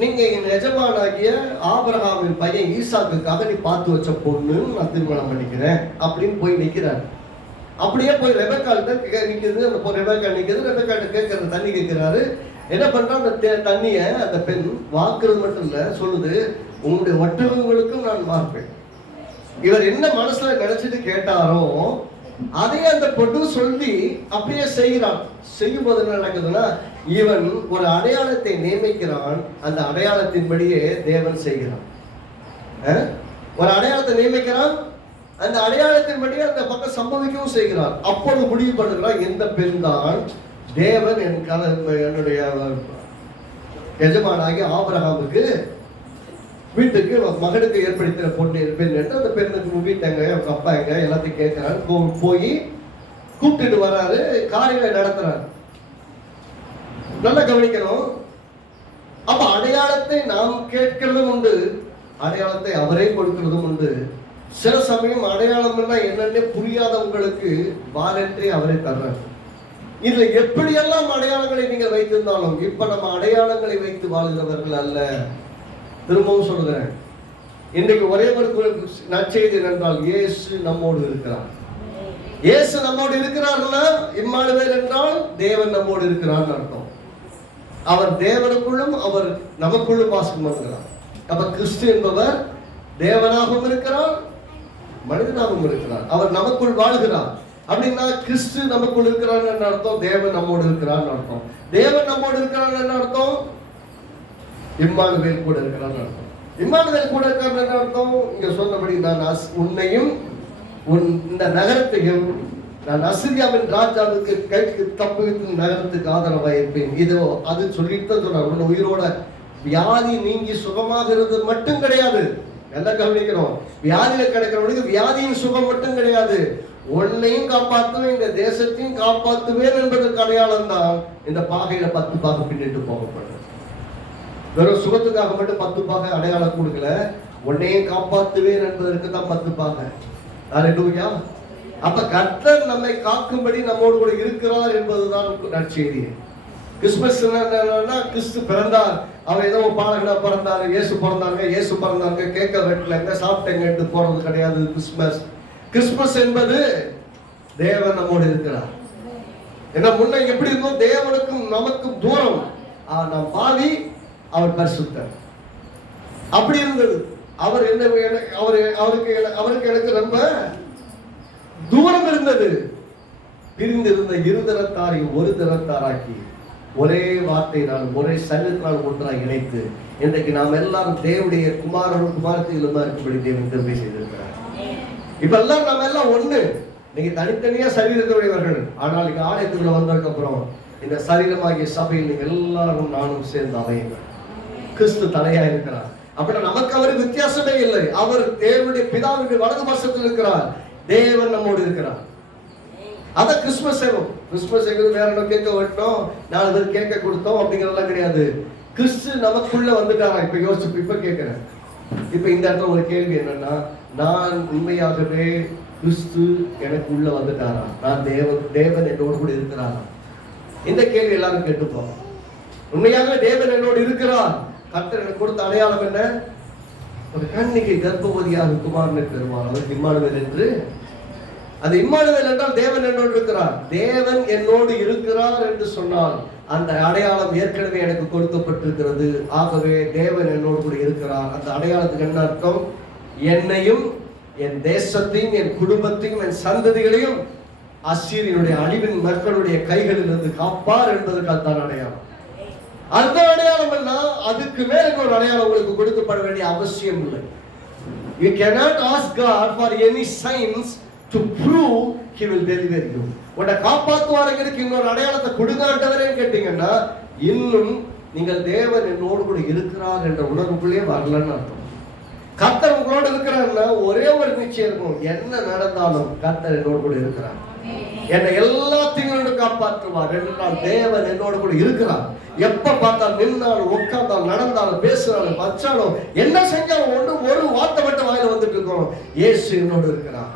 நீங்க என் எஜமானாகிய ஆபிரகாமின் பையன் ஈசாக்குக்காக நீ பார்த்து வச்ச பொண்ணுன்னு நான் திருமணம் பண்ணிக்கிறேன் அப்படின்னு போய் நிக்கிறாரு. அப்படியே போய் ரெபெக்கால்கிட்ட நிக்குது. அந்த ரெபெக்கா நிக்குது. ரெபெக்கால்கிட்ட கேட்கறது தண்ணி கேட்கிறாரு. என்ன பண்றா, அந்த தண்ணிய அந்த பெண் வாக்குறது மட்டும் இல்ல, சொல்லுது, உங்களுடைய ஒட்டகங்களுக்கும் நான் வார்ப்பேன். இவர் என்ன மனசுல நினைச்சிட்டு கேட்டாரோ அதையே அந்த பொண்ணு சொல்லி அப்படியே செய்கிறான். செய்யும் போது என்ன நடக்குதுன்னா, இவன் ஒரு அடையாளத்தை நியமிக்கிறான். அந்த அடையாளத்தின்படியே தேவன் செய்கிறான். ஒரு அடையாளத்தை நியமிக்கிறான், அந்த அடையாளத்தின்படியே அந்த பக்கம் சம்பவிக்கவும் செய்கிறான். அப்பொழுது முடிவு பண்ணுகிறான், எந்த பெண் தான் தேவன் என்னுடைய எஜமானாகி ஆபிரகாமுக்கு வீட்டுக்கு மகனுக்கு ஏற்படுத்தின பொண்ணு பெண் என்று அந்த பெண்ணுக்கு வீட்டாங்க, அவங்க அப்பா எங்க எல்லாத்தையும் கேட்கிறாரு. போய் கூப்பிட்டு வராரு, காரியங்களை நடத்துறாரு. நல்லா கவனிக்கணும். அப்ப அடையாளத்தை நாம் கேட்கிறதும் உண்டு, அடையாளத்தை அவரே கொடுக்கிறதும் உண்டு. சில சமயம் அடையாளம்னா என்னன்னே புரியாதவங்களுக்கு வாலன்றி அவரே தர்றாரு. இதுல எப்படியெல்லாம் அடையாளங்களை நீங்கள் வைத்திருந்தாலும் இப்ப நம்ம அடையாளங்களை வைத்து வாழ்கிறவர்கள் அல்ல. திரும்பவும் சொல்லுகிறேன், இன்றைக்கு ஒரே ஒரு நற்செய்தி என்றால் இயேசு நம்மோடு இருக்கிறார். இயேசு நம்மோடு இருக்கிறார்னா இம்மானுவேல் என்றால் தேவன் நம்மோடு இருக்கிறார் அர்த்தம். அவர் தேவனுக்குள்ளும் அவர் நமக்குள்ளும் வாசம் பண்ணுகிறார். அப்ப கிறிஸ்து என்பவர் தேவனாகவும் இருக்கிறார், மனிதனாகவும் இருக்கிறார். அவர் நமக்குள் வாழ்கிறார். அப்படின்னா கிறிஸ்து நமக்குள் இருக்கிறார் என்ற அர்த்தம், தேவன் நம்மோடு இருக்கிறார் அர்த்தம். தேவன் நம்மோடு இருக்கிறார் என்ன அர்த்தம்? இம்மானுவேல் கூட இருக்கிறார் அர்த்தம். இம்மானுவேல் கூட இருக்கிறார் என்ற அர்த்தம், இங்க சொன்னபடி நான் உன்னையும் இந்த நகரத்தையும் நான் அசிரியாவின் ராஜாவுக்கு கைக்கு தப்புவித்து நகரத்துக்கு ஆதரவாக இருப்பேன். இதோ அது சொல்லிட்டு சொல்றார். உன்னை உயிரோட வியாதி நீங்கி சுகமாகிறது மட்டும் கிடையாது. எல்லாம் கவனிக்கணும். வியாதியில கிடைக்கிறவனுக்கு வியாதியின் சுகம் மட்டும் கிடையாது, உன்னையும் காப்பாற்றுவேன், இந்த தேசத்தையும் காப்பாற்றுவேன் என்பதற்கு அடையாளம் தான் இந்த பாகையில 10 பாகை பின்னிட்டு போகப்படுது. வெறும் சுகத்துக்காக மட்டும் 10 பாகை அடையாளம் கொடுக்கல, உன்னையும் காப்பாற்றுவேன் என்பதற்கு தான் 10 பாகை. அல்லேலூயா. அப்ப கர்த்தர் நம்மை காக்கும்படி நம்மோடு கூட இருக்கிறார் என்பதுதான் நற்செய்தி. கிறிஸ்துமஸ் என்னன்னா, கிறிஸ்து பிறந்தார், அவர் ஏதோ பாலகனா பிறந்தாரு, இயேசு பிறந்தாங்க, கேட்க வெட்டலங்க, சாப்பிட்டேங்க போறது கிடையாது கிறிஸ்துமஸ். கிறிஸ்துமஸ் என்பது தேவன் நம்மோடு இருக்கிறார். ஏன்னா முன்ன எப்படி இருக்கும், தேவனுக்கும் நமக்கும் தூரம், நாம் பாவி, அவர் பரிசுத்தர். அப்படி இருந்தது. அவர் என்ன அவருக்கு எனக்கு ரொம்ப தூரம் இருந்தது. பிரிந்திருந்த இருதரத்தாரை ஒரு தரத்தாராக்கி ஒரே வார்த்தையினால் ஒரே சரீரத்தினால் ஒன்றாக இணைத்து இன்றைக்கு நாம் எல்லாரும் தேவனுடைய குமாரனும் குமாரத்திலுமா இருக்கும்படி தேவன் திரும்பி செய்திருக்கிறார். இப்ப எல்லாம் நம்ம எல்லாம் ஒண்ணு. நீங்க தனித்தனியா சரீரத்துடையவர்கள், ஆனால் இங்க ஆலயத்துக்குள்ள வந்ததுக்கு அப்புறம் இந்த சரீரமாகிய சபையில் நீங்க எல்லாரும் நானும் சேர்ந்து அமையுங்கள். கிறிஸ்து தலையா இருக்கிறார். அப்படின்னா நமக்கு அவருக்கு வித்தியாசமே இல்லை. அவர் தேவனுடைய பிதாவுடைய வலது பட்சத்தில் இருக்கிறார், தேவன் நம்மோடு இருக்கிறார். அத கிறிஸ்துமஸ் செய்வோம். கிறிஸ்துமஸ் செய்வது வேற என்ன, கேட்க வெட்டோம், 4 பேர் கேட்க கொடுத்தோம் அப்படிங்கறதெல்லாம் கிடையாது. கிறிஸ்து நமக்குள்ள வந்துட்டாரா? இப்ப யோசிச்சு இப்ப கேட்கிறேன். இப்ப இந்த இடத்துல ஒரு கேள்வி என்னன்னா, நான் உண்மையாகவே கிறிஸ்து எனக்கு உள்ள வந்துட்டாரா? நான் தேவன் என்னோடு கூட இருக்கிறாரா? இந்த கேள்வி எல்லாரும் கேட்டுப்போம். உண்மையாகவே தேவன் என்னோடு இருக்கிறார். கர்த்தர் எனக்கு கொடுத்த அடையாளம் என்ன? ஒரு கன்னிகை கர்ப்பவதியாக குமாரனை பெறுவார், அவருக்கு இம்மானுவேல் என்று அது இம்மானுவேல் என்றால் தேவன் என்னோடு இருக்கிறார். தேவன் என்னோடு இருக்கிறார் என்று சொன்னால் அந்த அடையாளம் ஏற்கனவே எனக்கு கொடுக்கப்பட்டிருக்கிறது. ஆகவே தேவன் என்னோடு கூட இருக்கிறார். அந்த அடையாளத்துக்கு என்ன அர்த்தம்? என்னையும் என் தேசத்தையும் என் குடும்பத்தையும் என் சந்ததிகளையும் அசீரியனுடைய அழிவின் மக்களுடைய கைகளில் இருந்து காப்பார் என்பதற்கு அதுதான் அடையாளம். அந்த அடையாளம் எல்லாம் அதுக்கு மேல ஒரு அடையாளம் உங்களுக்கு கொடுக்கப்பட வேண்டிய அவசியம் இல்லை. You cannot ask God for any signs to prove he will deliver you. உன்னை காப்பாற்றுவாருக்கு இன்னொரு அடையாளத்தை கொடுக்காண்டவரேன்னு கேட்டீங்கன்னா இன்னும் நீங்கள் தேவன் என்னோடு கூட இருக்கிறார் என்ற உணர்வுக்குள்ளே வரலன்னு அர்த்தம். கர்த்தர் உங்களோடு இருக்கிறார்னா ஒரே ஒரு நிச்சயம் இருக்கும், என்ன நடந்தாலும் கர்த்தர் என்னோடு கூட இருக்கிறார், என்னை எல்லாத்தையும் காப்பாற்றுவார் என்றால் தேவன் என்னோடு கூட இருக்கிறார். எப்ப பார்த்தாலும் நின்னாலும் உட்கார்ந்தாலும் நடந்தாலும் பேசுறாலும் வச்சாலும் என்ன செஞ்சாலும் ஒரு வார்த்தை மட்டும் வாயில வந்துட்டு இருக்கோம், இயேசு என்னோடு இருக்கிறார்,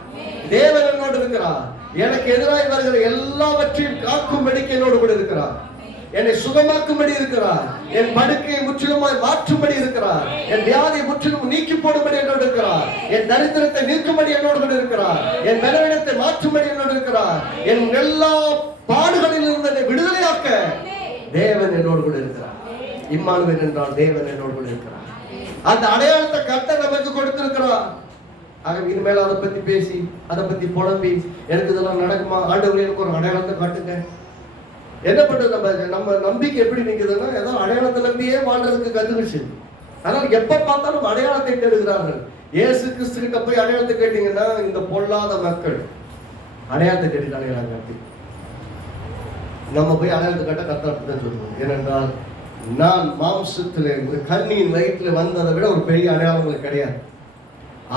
தேவன் என்னோடு இருக்கிறார், எனக்கு எதிராக வருகிற எல்லாவற்றையும் காக்கும்படிக்கு என்னோடு கூட இருக்கிறார், என்னை சுகமாக்கும்படி இருக்கிறார், என் படுக்கையை முற்றிலுமாய் மாற்றும்படி இருக்கிறார், என் வியாதியை முற்றிலும் நீக்கி போடும்படி என்னோடு இருக்கிறார், என் தரித்திரத்தை நீக்கும்படி என்னோடு கூட இருக்கிறார், என் பலவீனத்தை மாற்றும்படி என்னோடு இருக்கிறார், என் எல்லா பாடுகளில் இருந்து என்னை விடுதலையாக்க தேவன் என்னோடு கூட இருக்கிறார். இம்மானுவேல் என்றால் தேவன் என்னோடு கூட இருக்கிறார். அந்த அடையாளத்தை கர்த்தர் நமக்கு கொடுத்திருக்கிறார். ஆக இனிமேல் அதை பத்தி பேசி அதை பத்தி புலம்பி எனக்கு இதெல்லாம் நடக்குமா, ஆண்டவரே எனக்கு ஒரு அடையாளத்தை காட்டுங்க. என்ன பண்றது? நம்ம நம்பிக்கை எப்படி நிற்குதுன்னா ஏதோ அடையாளத்தை நம்பியே வாழ்றதுக்கு கத்துக்கிச்சு. ஆனால் எப்ப பார்த்தாலும் அடையாளத்தை தேடுகிறார்கள். இயேசு கிறிஸ்து கிட்ட போய் அடையாளத்தை கேட்டீங்கன்னா இந்த பொல்லாத மக்கள் அடையாளத்தை கேட்டுட்டாங்க. நம்ம போய் அடையாளத்தை கேட்ட கர்த்தர் சொல்லுவோம். ஏனென்றால் நான் மாம்சத்துல கண்ணியின் வயிற்றுல வந்ததை விட ஒரு பெரிய அடையாளம் உங்களுக்கு கிடையாது.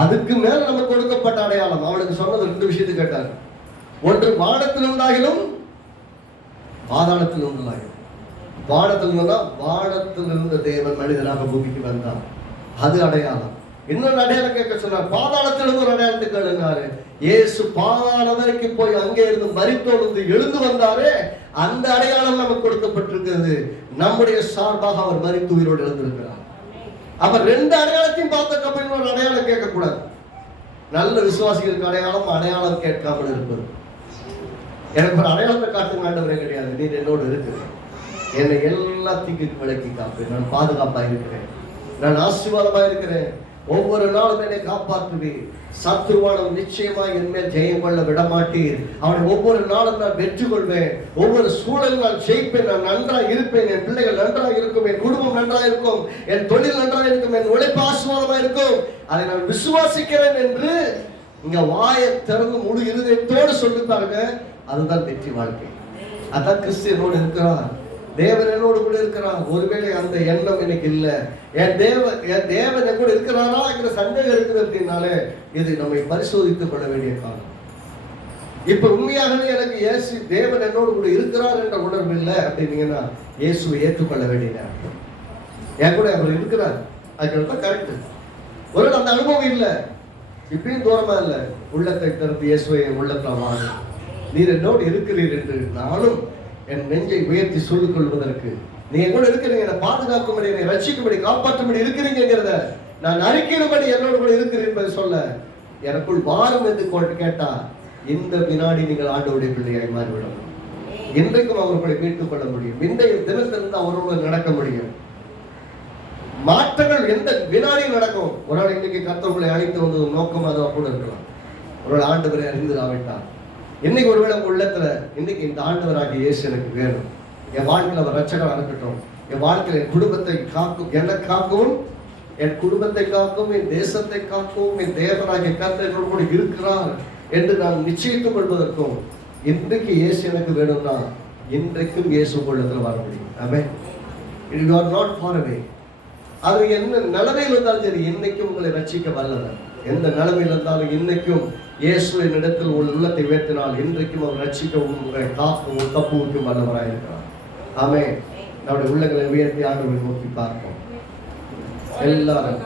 அதுக்கு மேல நமக்கு கொடுக்கப்பட்ட அடையாளம். அவனுக்கு சொன்னது 2 விஷயத்தை கேட்டார். ஒன்று வானத்தில் இருந்தாகிலும் பாதாளத்தில் இருந்தாலும். வானத்தில் இருந்தா வானத்தில் இருந்த தேவன் மனிதனாக பூமிக்கு வந்தார், அது அடையாளம். இன்னொரு அடையாளம் கேட்க சொன்னார். பாதாளத்தில் இருந்து ஒரு அடையாளத்தை கேளுனாரு. இயேசு பாதாளம் வரைக்கும் போய் அங்கே இருந்து மரித்தோடு எழுந்து வந்தாரே, அந்த அடையாளம் நமக்கு கொடுக்கப்பட்டிருக்கிறது. நம்முடைய சார்பாக அவர் மரித்து உயிரோடு எழுந்திருக்கிறார். அவர் 2 அடையாளத்தையும் பார்த்ததுக்கு இன்னொரு அடையாளம் கேட்க கூடாது. நல்ல விசுவாசிகளுக்கு அடையாளம் கேட்காமல் இருப்பது. எனக்கு ஒரு அடையாளத்தை காட்டுங்க ஆண்டவரே கிடையாது, நீர் என்னோடு இருக்கிறேன், என்னை எல்லாத்தையும் விலக்கி காப்பேன், நான் பாதுகாப்பா இருக்கிறேன், நான் ஆசீர்வாதமா இருக்கிறேன், ஒவ்வொரு நாளும் என்னை காப்பாற்றுவீர், சத்துருவானம் நிச்சயமாக என் மேல் ஜெயம் கொள்ள விடமாட்டீர், அவனை ஒவ்வொரு நாளும் நான் வெற்றி கொள்வேன், ஒவ்வொரு சூழலும் நான் ஜெயிப்பேன், நான் நன்றாக இருப்பேன், என் பிள்ளைகள் நன்றாக இருக்கும், என் குடும்பம் நன்றாக இருக்கும், என் தொழில் நன்றாக இருக்கும், என் உழைப்பு ஆசீர்வாதமா இருக்கும், அதை நான் விசுவாசிக்கிறேன் என்று இங்க வாயை திறந்து முழு இருதயத்தோடு சொல்லித்தாருங்க. அதுதான் வெற்றி வாழ்க்கை. அதான் கிறிஸ்து என்னோடு இருக்கிறார், தேவன் என்னோடு கூட இருக்கிறார். ஒருவேளை அந்த எண்ணம் எனக்கு இல்லை, என் தேவன் கூட இருக்கிறாரா என்கிற சந்தேகம் இருக்குது அப்படின்னாலே இது நம்மை பரிசோதித்துக் கொள்ள வேண்டிய காலம். இப்ப உண்மையாகவே எனக்கு இயேசு தேவன் என்னோடு கூட இருக்கிறார் என்ற உணர்வு இல்லை அப்படின்னீங்கன்னா இயேசுவை ஏற்றுக்கொள்ள வேண்டிய நேரம். என் கூட அவர் இருக்கிறார், அதுதான் கரெக்ட். ஒரு அந்த அனுபவம் இல்லை, இப்படியும் தூரமா இல்லை, உள்ளத்தை திறந்து இயேசுவை என் உள்ளத்தில் வாங்க, நீர் என்னோடு இருக்கிறீர் என்று நானும் என் நெஞ்சை உயர்த்தி சொல்லிக் கொள்வதற்கு, நீ கூட இருக்கிறீங்க, என்னை பாதுகாக்கும்படி, என்னை ரட்சிக்கும்படி, காப்பாற்றும்படி இருக்கிறீங்கிறத நான் அறிக்கையிடும்படி என்னோடு கூட இருக்கிறேன் என்பதை சொல்ல எனக்குள் வாரும் என்று கேட்டா இந்த வினாடி நீங்கள் ஆண்டவருடைய பிள்ளையாய் மாறிவிடணும். இன்றைக்கும் அவர்களை மீட்டுக் கொள்ள முடியும். இன்றைய தினத்திலிருந்து அவரோடு நடக்க முடியும். மாற்றங்கள் எந்த வினாடியும் நடக்கும். ஒரு நாள் இன்னைக்கு கர்த்தர்களை அழைத்து வந்தது நோக்கம் அதுவா கூட இருக்கலாம். ஒரு ஆண்டவரை அறிந்துடாவிட்டார் இன்னைக்கு ஒருவேளை உங்க உள்ளத்துல இன்னைக்கு இந்த ஆண்டவராகிய இயேசு எனக்கு வேணும், என் வாழ்க்கையில் அவர் ரட்சகராக இருக்கட்டும், என் வாழ்க்கையில் என் குடும்பத்தை காக்கும், என்னை காக்கவும், என் குடும்பத்தை காக்கும், என் தேசத்தை காக்கவும், என் தேவனாகிய கர்த்தர் என்னோடு கூட இருக்கிறார் என்று நான் நிச்சயித்துக் கொள்வதற்கும் இன்றைக்கு இயேசு எனக்கு வேணும்னா இன்றைக்கும் இயேசு உள்ளத்துல வர முடியும். ஆமென். You are not far away. அது என்ன நிலைமையில் இருந்தாலும் சரி, இன்னைக்கும் உங்களை ரட்சிக்க வல்லவர். எந்த நிலைமையில் இருந்தாலும் இன்னைக்கும் இயேசுவின் இடத்தில் உங்கள் உள்ளத்தை உயர்த்தினால் இன்றைக்கும் அவர் ரட்சிக்கவும் உங்களை காக்கவும் தப்புவிக்கும் வல்லவராக இருக்கிறார். ஆமென். நம்முடைய உள்ளங்களை உயர்த்தி ஆண்டவரை நோக்கி பார்ப்போம் எல்லாரும்.